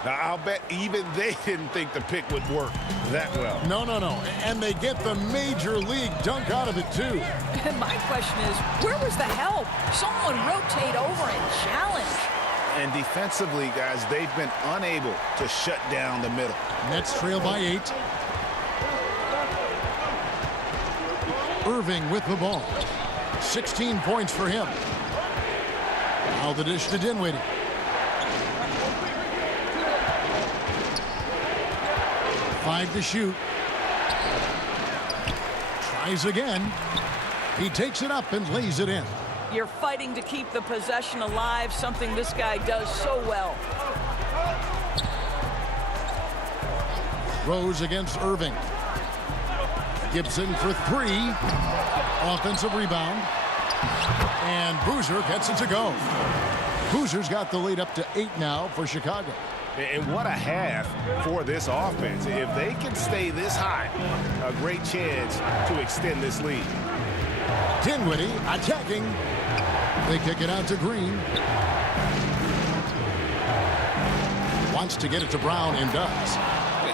Now, I'll bet even they didn't think the pick would work that well. No. And they get the major league dunk out of it, too. And my question is, where was the help? Someone rotate over and challenge. And defensively, guys, they've been unable to shut down the middle. Nets trail by 8. Irving with the ball. 16 points for him. Now the dish to Dinwiddie. Five to shoot. Tries again. He takes it up and lays it in. You're fighting to keep the possession alive, something this guy does so well. Rose against Irving. Gibson for 3. Offensive rebound. And Boozer gets it to go. Boozer's got the lead up to 8 now for Chicago. And what a half for this offense. If they can stay this high, a great chance to extend this lead. Dinwiddie attacking. They kick it out to Green. Wants to get it to Brown and does.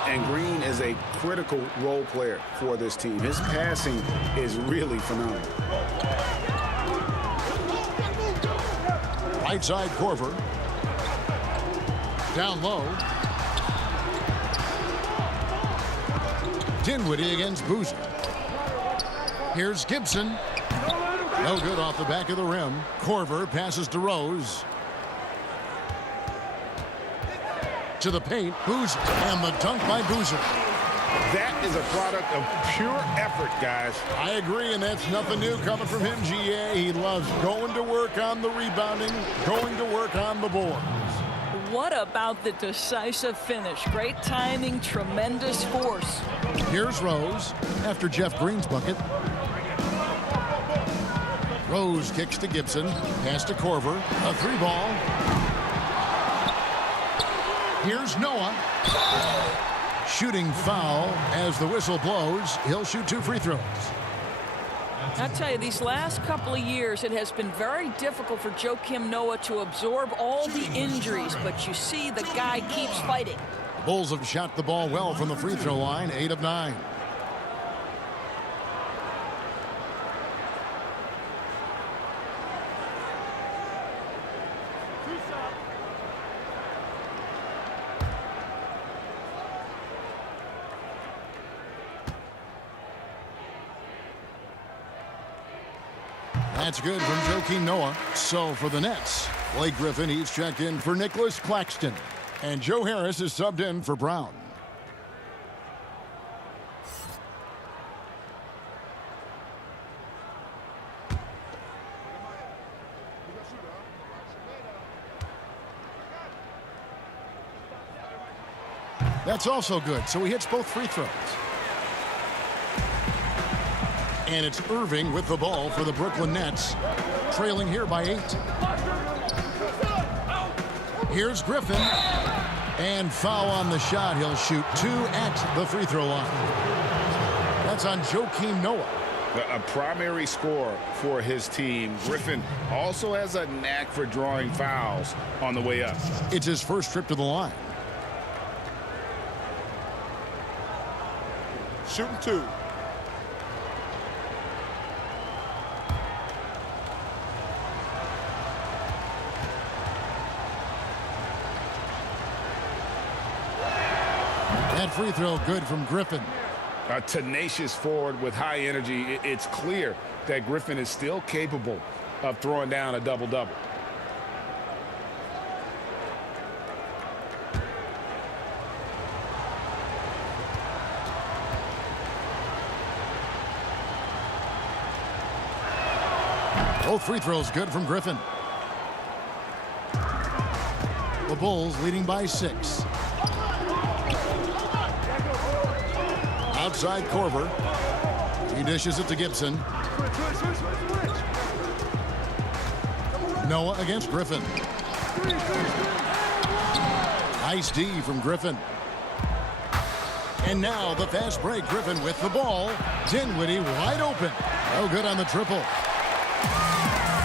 And Green is a critical role player for this team. His passing is really phenomenal. Right side Korver. Down low. Dinwiddie against Boozer. Here's Gibson. No good off the back of the rim. Korver passes to Rose. To the paint. Boozer. And the dunk by Boozer. That is a product of pure effort, guys. I agree, and that's nothing new coming from him, GA. He loves going to work on the rebounding, going to work on the boards. What about the decisive finish? Great timing, tremendous force. Here's Rose after Jeff Green's bucket. Rose kicks to Gibson. Pass to Korver. A 3-ball. Here's Noah. Shooting foul as the whistle blows. He'll shoot 2 free throws. I'll tell you, these last couple of years, it has been very difficult for Joakim Noah to absorb all the injuries, but you see the guy keeps fighting. Bulls have shot the ball well from the free throw line, 8 of 9. That's good from Joakim Noah. So for the Nets, Blake Griffin, he's checked in for Nicholas Claxton. And Joe Harris is subbed in for Brown. That's also good. So he hits both free throws. And it's Irving with the ball for the Brooklyn Nets, trailing here by 8. Here's Griffin. And foul on the shot. He'll shoot 2 at the free throw line. That's on Joakim Noah. A primary scorer for his team. Griffin also has a knack for drawing fouls on the way up. It's his first trip to the line. Shooting 2. That free throw good from Griffin. A tenacious forward with high energy. It's clear that Griffin is still capable of throwing down a double-double. Both free throws good from Griffin. The Bulls leading by 6. Outside Korver. He dishes it to Gibson. Noah against Griffin. Nice D from Griffin. And now the fast break. Griffin with the ball. Dinwiddie wide open. No good on the triple.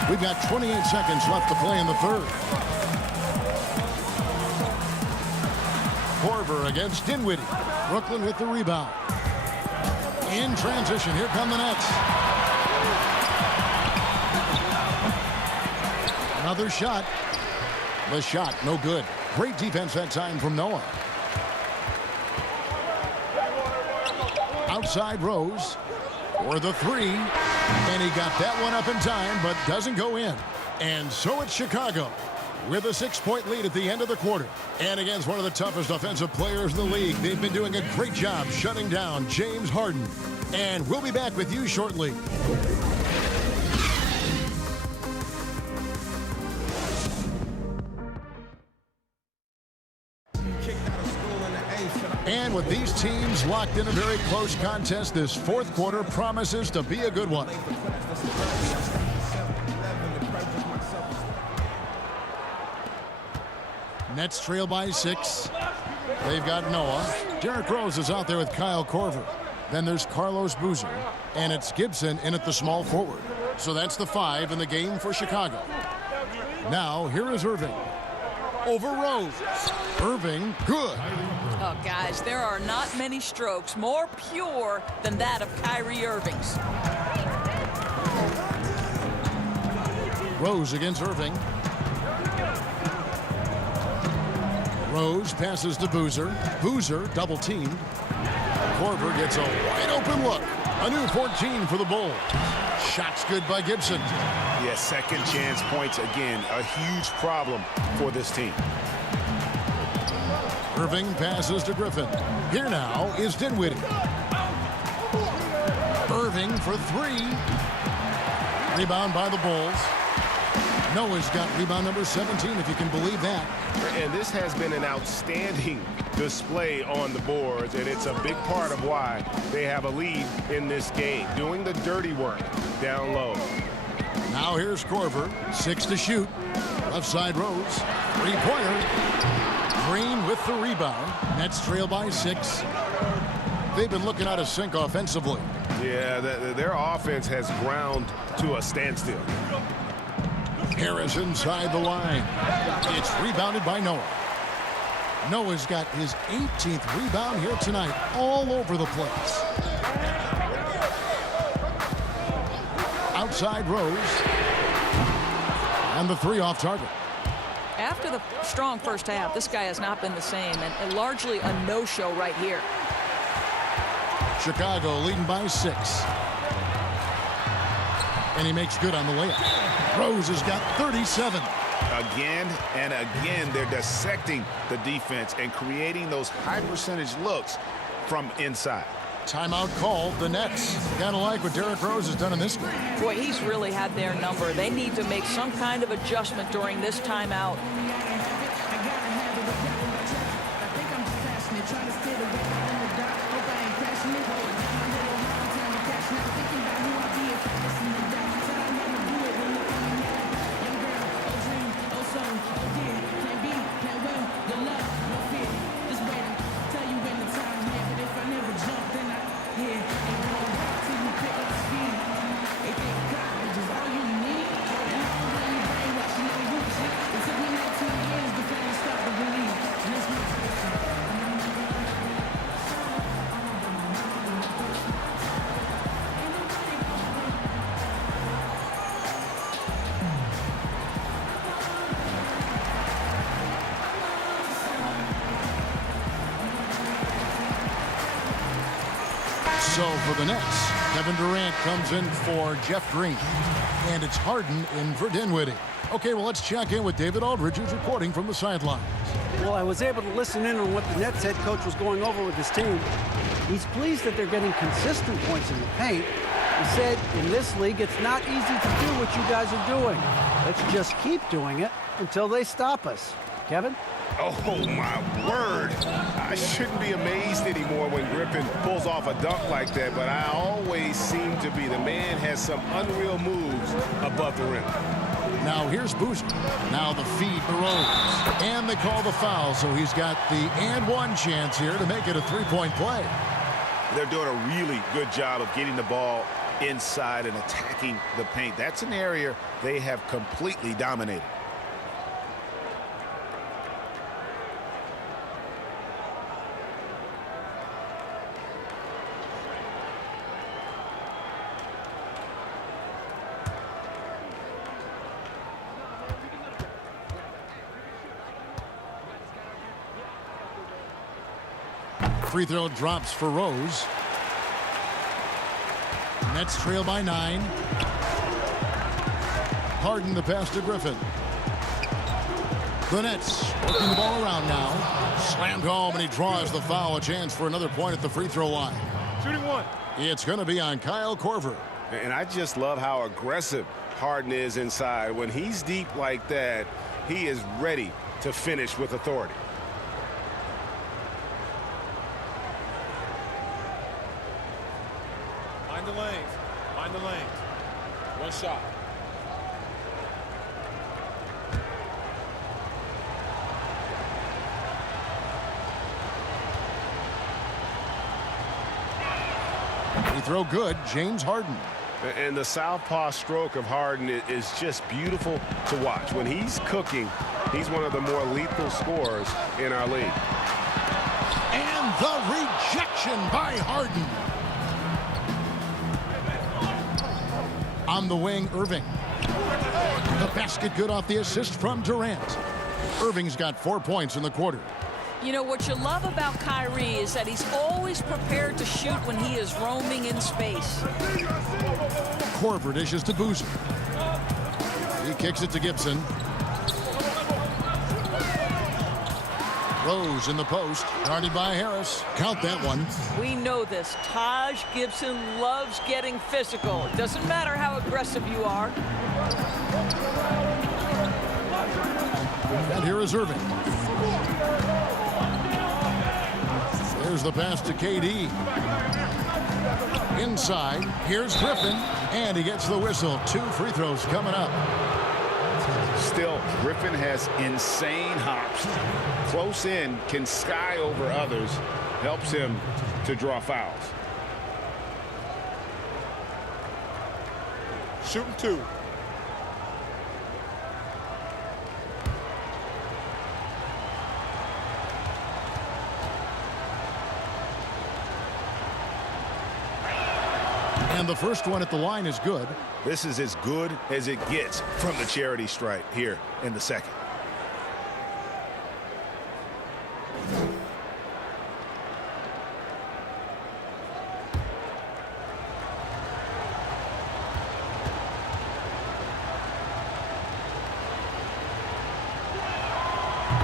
We've got 28 seconds left to play in the third. Korver against Dinwiddie. Brooklyn with the rebound. In transition, here come the Nets. Another shot. The shot, no good. Great defense that time from Noah. Outside Rose for the 3. And he got that one up in time, but doesn't go in. And so it's Chicago with a 6-point lead at the end of the quarter. And against one of the toughest offensive players in the league, they've been doing a great job shutting down James Harden. And we'll be back with you shortly. Kicked out of school in the 8th. And with these teams locked in a very close contest, this fourth quarter promises to be a good one. Nets trail by 6. They've got Noah. Derrick Rose is out there with Kyle Korver. Then there's Carlos Boozer. And it's Gibson in at the small forward. So that's the 5 in the game for Chicago. Now, here is Irving. Over Rose. Irving, good. Oh, guys, there are not many strokes more pure than that of Kyrie Irving's. Rose against Irving. Rose passes to Boozer. Boozer double teamed. Korver gets a wide open look. A new 14 for the Bulls. Shots good by Gibson. Yeah, second chance points again. A huge problem for this team. Irving passes to Griffin. Here now is Dinwiddie. Irving for 3. Rebound by the Bulls. Noah's got rebound number 17, if you can believe that. And this has been an outstanding display on the boards, and it's a big part of why they have a lead in this game, doing the dirty work down low. Now here's Korver, 6 to shoot. Left side Rose, 3-pointer. Green with the rebound. Nets trail by 6. They've been looking out of sync offensively. Yeah, their offense has ground to a standstill. Harris inside the line. It's rebounded by Noah. Noah's got his 18th rebound here tonight, all over the place. Outside Rose. And the 3 off target. After the strong first half, this guy has not been the same, and largely a no-show right here. Chicago leading by 6. And he makes good on the layup. Rose has got 37. Again and again, they're dissecting the defense and creating those high percentage looks from inside. Timeout called, the Nets. Kind of like what Derrick Rose has done in this game. Boy, he's really had their number. They need to make some kind of adjustment during this timeout. So for the Nets, Kevin Durant comes in for Jeff Green. And it's Harden in for Dinwiddie. Okay, well, let's check in with David Aldridge, who's reporting from the sidelines. Well, I was able to listen in on what the Nets head coach was going over with his team. He's pleased that they're getting consistent points in the paint. He said, in this league, it's not easy to do what you guys are doing. Let's just keep doing it until they stop us. Kevin? Oh, my word. I shouldn't be amazed anymore when Griffin pulls off a dunk like that, but I always seem to be. The man has some unreal moves above the rim. Now here's Boozer. Now the feed to Rose. And they call the foul, so he's got the and one chance here to make it a 3-point play. They're doing a really good job of getting the ball inside and attacking the paint. That's an area they have completely dominated. Free throw drops for Rose. Nets trail by 9. Harden the pass to Griffin. The Nets working the ball around now. Slammed home, and he draws the foul. A chance for another point at the free throw line. Shooting one. It's going to be on Kyle Korver. And I just love how aggressive Harden is inside. When he's deep like that, he is ready to finish with authority. the lanes. Mind the lanes. One shot. He throw good, James Harden. And the southpaw stroke of Harden is just beautiful to watch. When he's cooking, he's one of the more lethal scorers in our league. And the rejection by Harden. On the wing, Irving. The basket good off the assist from Durant. Irving's got 4 points in the quarter. You know, what you love about Kyrie is that he's always prepared to shoot when he is roaming in space. Korver dishes to Boozer. He kicks it to Gibson. Rose in the post, guarded by Harris. Count that one. We know this. Taj Gibson loves getting physical. It doesn't matter how aggressive you are. And here is Irving. There's the pass to KD. Inside, here's Griffin, and he gets the whistle. 2 free throws coming up. Still, Griffin has insane hops. Close in, can sky over others, helps him to draw fouls. Shooting 2. And the first one at the line is good. This is as good as it gets from the charity stripe here in the second.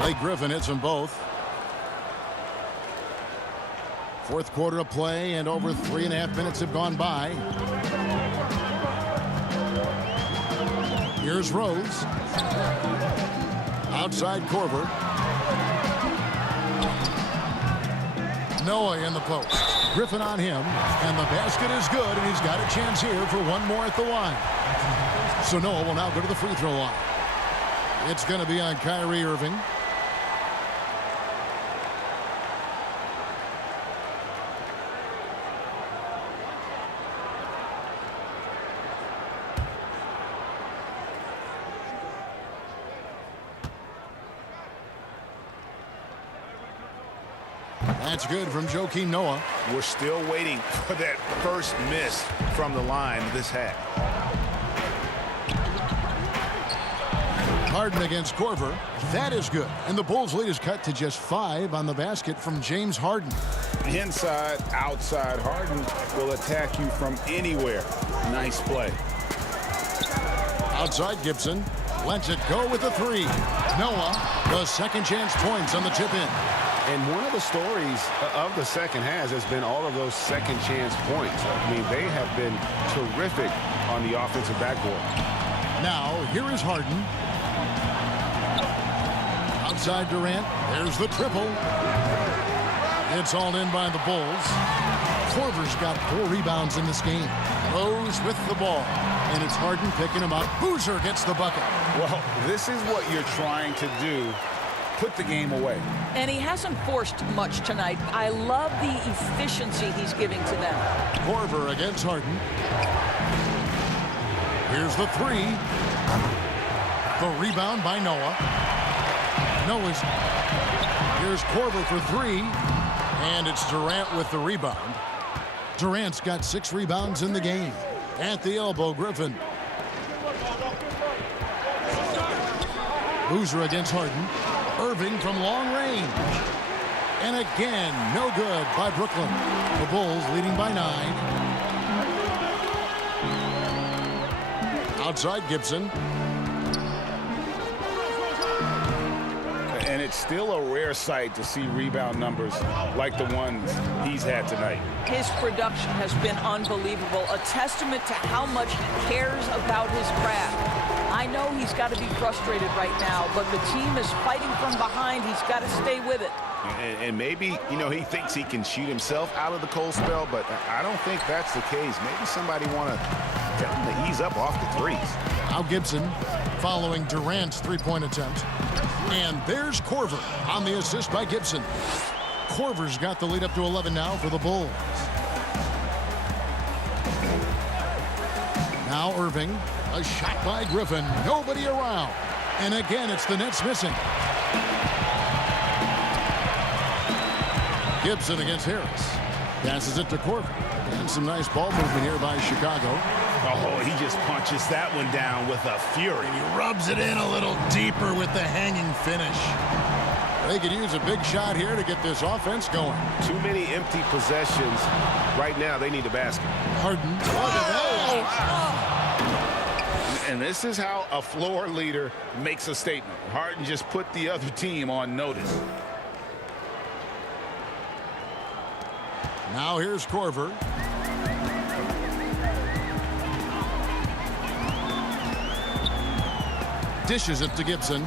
Blake Griffin hits them both. Fourth quarter of play, and over 3.5 minutes have gone by. Here's Rose. Outside Korver. Noah in the post. Griffin on him, and the basket is good, and he's got a chance here for one more at the line. So Noah will now go to the free throw line. It's going to be on Kyrie Irving. That's good from Joakim Noah. We're still waiting for that first miss from the line this half. Harden against Korver. That is good. And the Bulls' lead is cut to just 5 on the basket from James Harden. Inside, outside, Harden will attack you from anywhere. Nice play. Outside Gibson. Lets it go with the 3. Noah, the second chance points on the tip in. And one of the stories of the second has been all of those second chance points. I mean, they have been terrific on the offensive backboard. Now, here is Harden. Outside Durant. There's the triple. It's all in by the Bulls. Korver's got 4 rebounds in this game. Rose with the ball. And it's Harden picking him up. Boozer gets the bucket. Well, this is what you're trying to do. Put the game away. And he hasn't forced much tonight. I love the efficiency he's giving to them. Korver against Harden. Here's the 3. The rebound by Noah. Noah's. Here's Korver for 3. And it's Durant with the rebound. Durant's got 6 rebounds in the game. At the elbow, Griffin. Boozer against Harden. Irving from long range. And again, no good by Brooklyn. The Bulls leading by 9. And it's still a rare sight to see rebound numbers like the ones he's had tonight. His production has been unbelievable, a testament to how much he cares about his craft. I know he's got to be frustrated right now, but the team is fighting from behind. He's got to stay with it. And maybe, you know, he thinks he can shoot himself out of the cold spell, but I don't think that's the case. Maybe somebody want to tell him to ease up off the threes. Now Gibson following Durant's three-point attempt. And there's Korver on the assist by Gibson. Korver's got the lead up to 11 now for the Bulls. Now Irving, a shot by Griffin, nobody around. And again, it's the Nets missing. Gibson against Harris. Passes it to Korver. And some nice ball movement here by Chicago. Oh, he just punches that one down with a fury. He rubs it in a little deeper with the hanging finish. They could use a big shot here to get this offense going. Too many empty possessions. Right now, they need a basket. Harden. Look at that. And this is how a floor leader makes a statement. Harden just put the other team on notice. Now here's Korver. Dishes it to Gibson.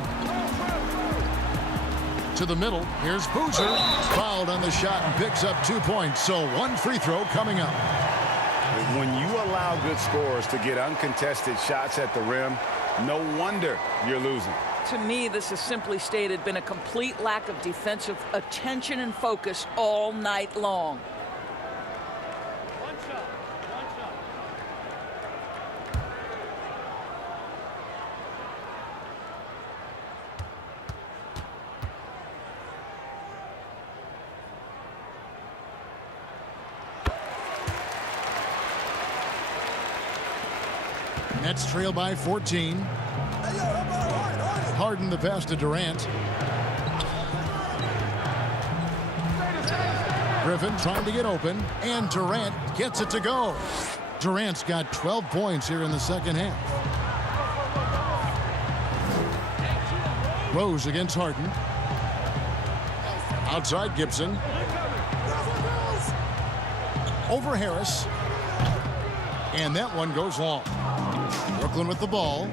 To the middle. Here's Boozer. Fouled on the shot and picks up 2 points. So one free throw coming up. When you allow good scorers to get uncontested shots at the rim, no wonder you're losing. To me, this has simply stated been a complete lack of defensive attention and focus all night long. Nets trail by 14. Harden the pass to Durant. Griffin trying to get open, and Durant gets it to go. Durant's got 12 points here in the second half. Rose against Harden. Outside Gibson. Over Harris. And that one goes long. Brooklyn with the ball.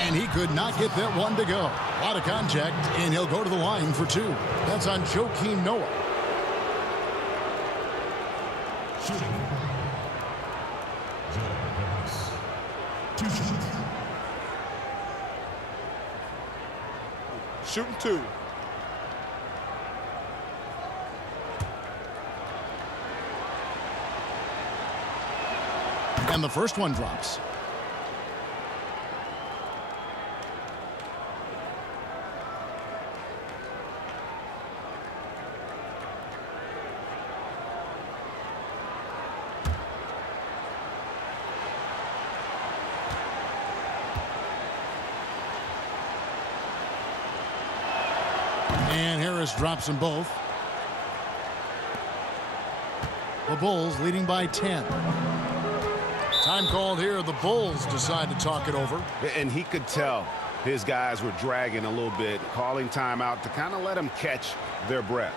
And he could not get that one to go. A lot of contact, and he'll go to the line for two. That's on Joakim Noah. Shooting two. And the first one drops. And Harris drops them both. The Bulls leading by 10. Time called here. The Bulls decide to talk it over. And he could tell his guys were dragging a little bit, calling timeout to kind of let them catch their breath.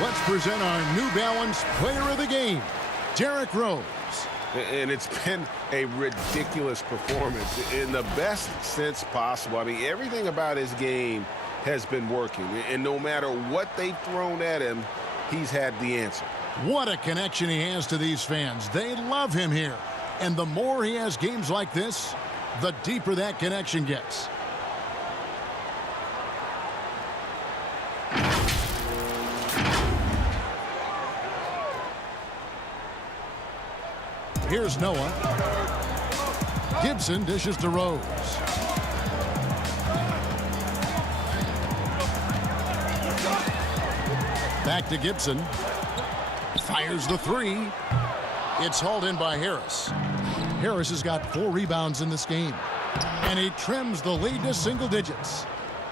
Let's present our New Balance Player of the Game, Derrick Rose. And it's been a ridiculous performance in the best sense possible. I mean, everything about his game has been working. And no matter what they've thrown at him, he's had the answer. What a connection he has to these fans. They love him here. And the more he has games like this, the deeper that connection gets. Here's Noah. Gibson dishes to Rose. Back to Gibson. Fires the three. It's hauled in by Harris. Harris has got 4 rebounds in this game. And he trims the lead to single digits.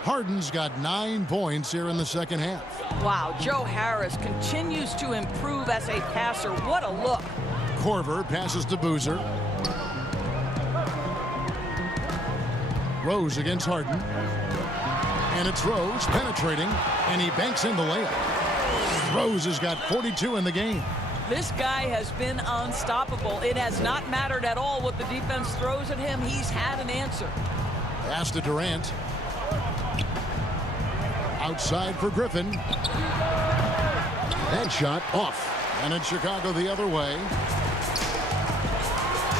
Harden's got 9 points here in the second half. Wow, Joe Harris continues to improve as a passer. What a look. Korver passes to Boozer. Rose against Harden. And it's Rose penetrating, and he banks in the layup. Rose has got 42 in the game. This guy has been unstoppable. It has not mattered at all what the defense throws at him. He's had an answer. Pass to Durant. Outside for Griffin. That shot off. And it's Chicago the other way.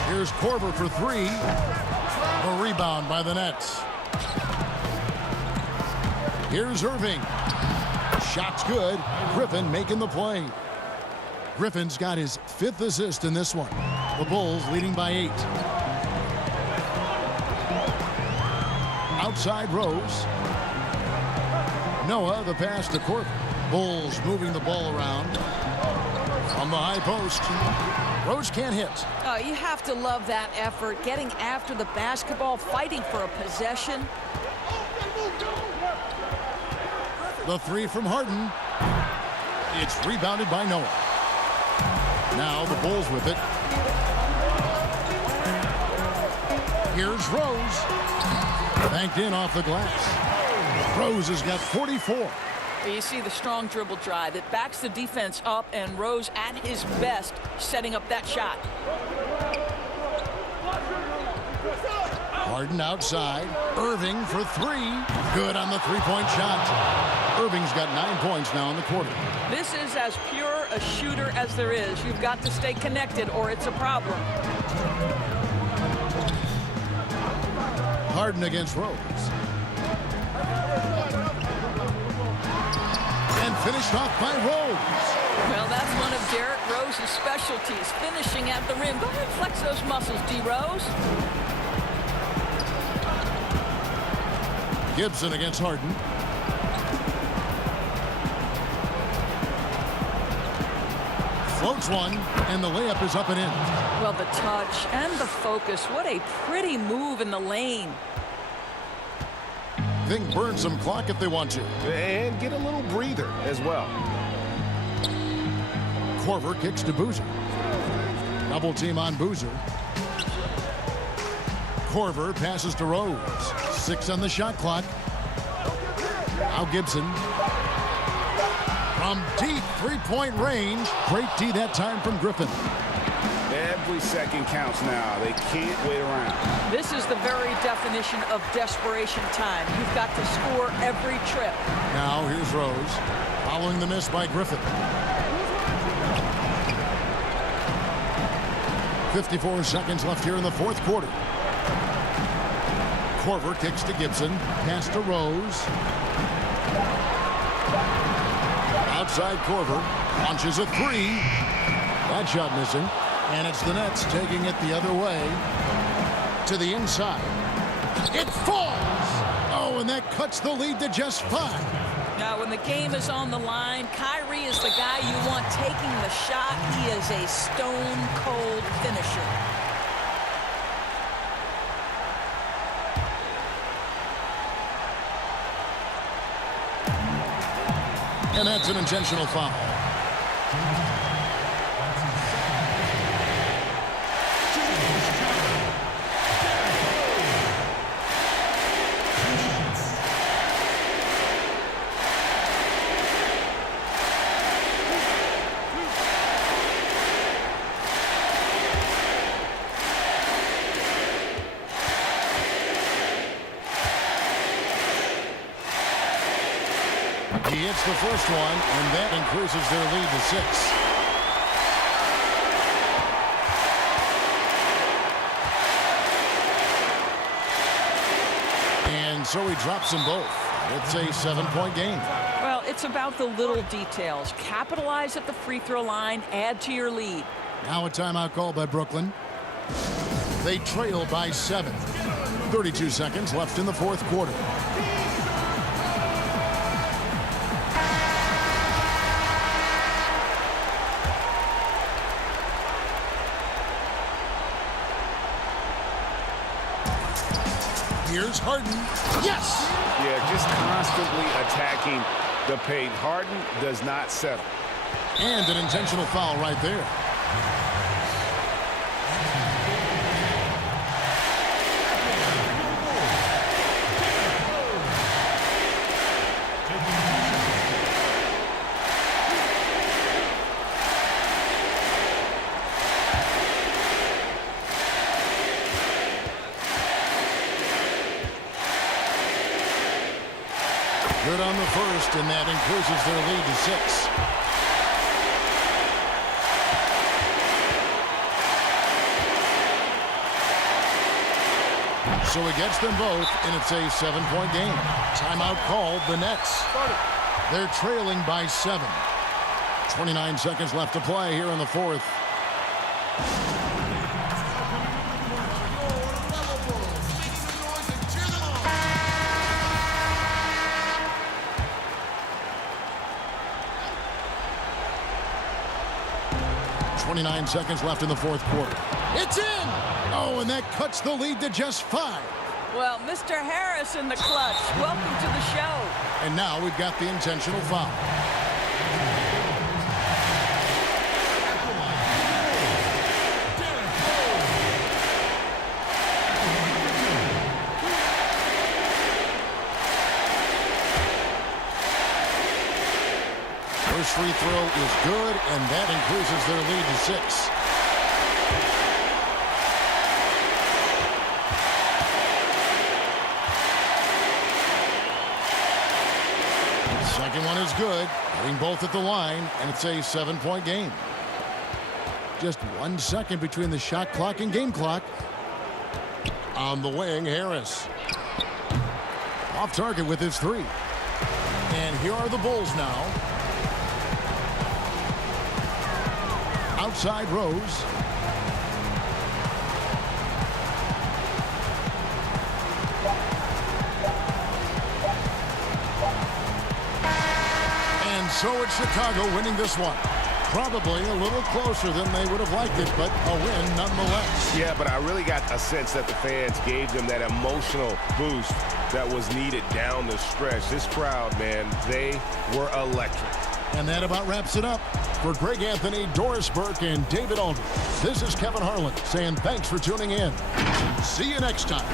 Here's Korver for 3. A rebound by the Nets. Here's Irving. Shot's good. Griffin making the play. Griffin's got his 5th assist in this one. The Bulls leading by 8. Outside Rose. Noah, the pass to Korver. Bulls moving the ball around. On the high post. Rose can't hit. Oh, you have to love that effort, getting after the basketball, fighting for a possession. The 3 from Harden. It's rebounded by Noah. Now the Bulls with it. Here's Rose. Banked in off the glass. Rose has got 44. You see the strong dribble drive. It backs the defense up, and Rose at his best setting up that shot. Harden outside. Irving for 3. Good on the 3-point shot. Irving's got 9 points now in the quarter. This is as pure a shooter as there is. You've got to stay connected or it's a problem. Harden against Rose. And finished off by Rose. Well, that's one of Derrick Rose's specialties, finishing at the rim. Go ahead, flex those muscles, D. Rose. Gibson against Harden. Floats one, and the layup is up and in. Well, the touch and the focus. What a pretty move in the lane. Think burn some clock if they want to. And get a little breather as well. Korver kicks to Boozer. Double team on Boozer. Korver passes to Rose. 6 on the shot clock. Now Gibson. From deep 3-point range. Great D that time from Griffin. Every second counts now. They can't wait around. This is the very definition of desperation time. You've got to score every trip. Now here's Rose. Following the miss by Griffin. 54 seconds left here in the 4th quarter. Korver kicks to Gibson. Pass to Rose. Outside Korver. Launches a 3. That shot missing. And it's the Nets taking it the other way. To the inside. It falls! Oh, and that cuts the lead to just 5. Now, when the game is on the line, Kyrie is the guy you want taking the shot. He is a stone-cold finisher. And that's an intentional foul. He hits the first one, and that increases their lead to 6. And so he drops them both. It's a 7-point game. Well, it's about the little details. Capitalize at the free throw line, add to your lead. Now a timeout call by Brooklyn. They trail by 7. 32 seconds left in the fourth quarter. Here's Harden. Yes! Yeah, just constantly attacking the paint. Harden does not settle. And an intentional foul right there. Good on the first, and that increases their lead to 6. So he gets them both, and it's a 7-point game. Timeout called the Nets. They're trailing by 7. 29 seconds left to play here in the fourth. .29 seconds left in the fourth quarter. It's in! Oh, and that cuts the lead to just 5. Well, Mr. Harris in the clutch. Welcome to the show. And now we've got the intentional foul. First free throw is good, and that increases their lead to 6. Second one is good, hitting both at the line, and it's a 7-point game. Just 1 second between the shot clock and game clock. On the wing, Harris. Off target with his 3. And here are the Bulls now. Outside Rose. And so it's Chicago winning this one. Probably a little closer than they would have liked it, but a win nonetheless. Yeah, but I really got a sense that the fans gave them that emotional boost that was needed down the stretch. This crowd, man, they were electric. And that about wraps it up. For Greg Anthony, Doris Burke, and David Aldridge, this is Kevin Harlan saying thanks for tuning in. See you next time.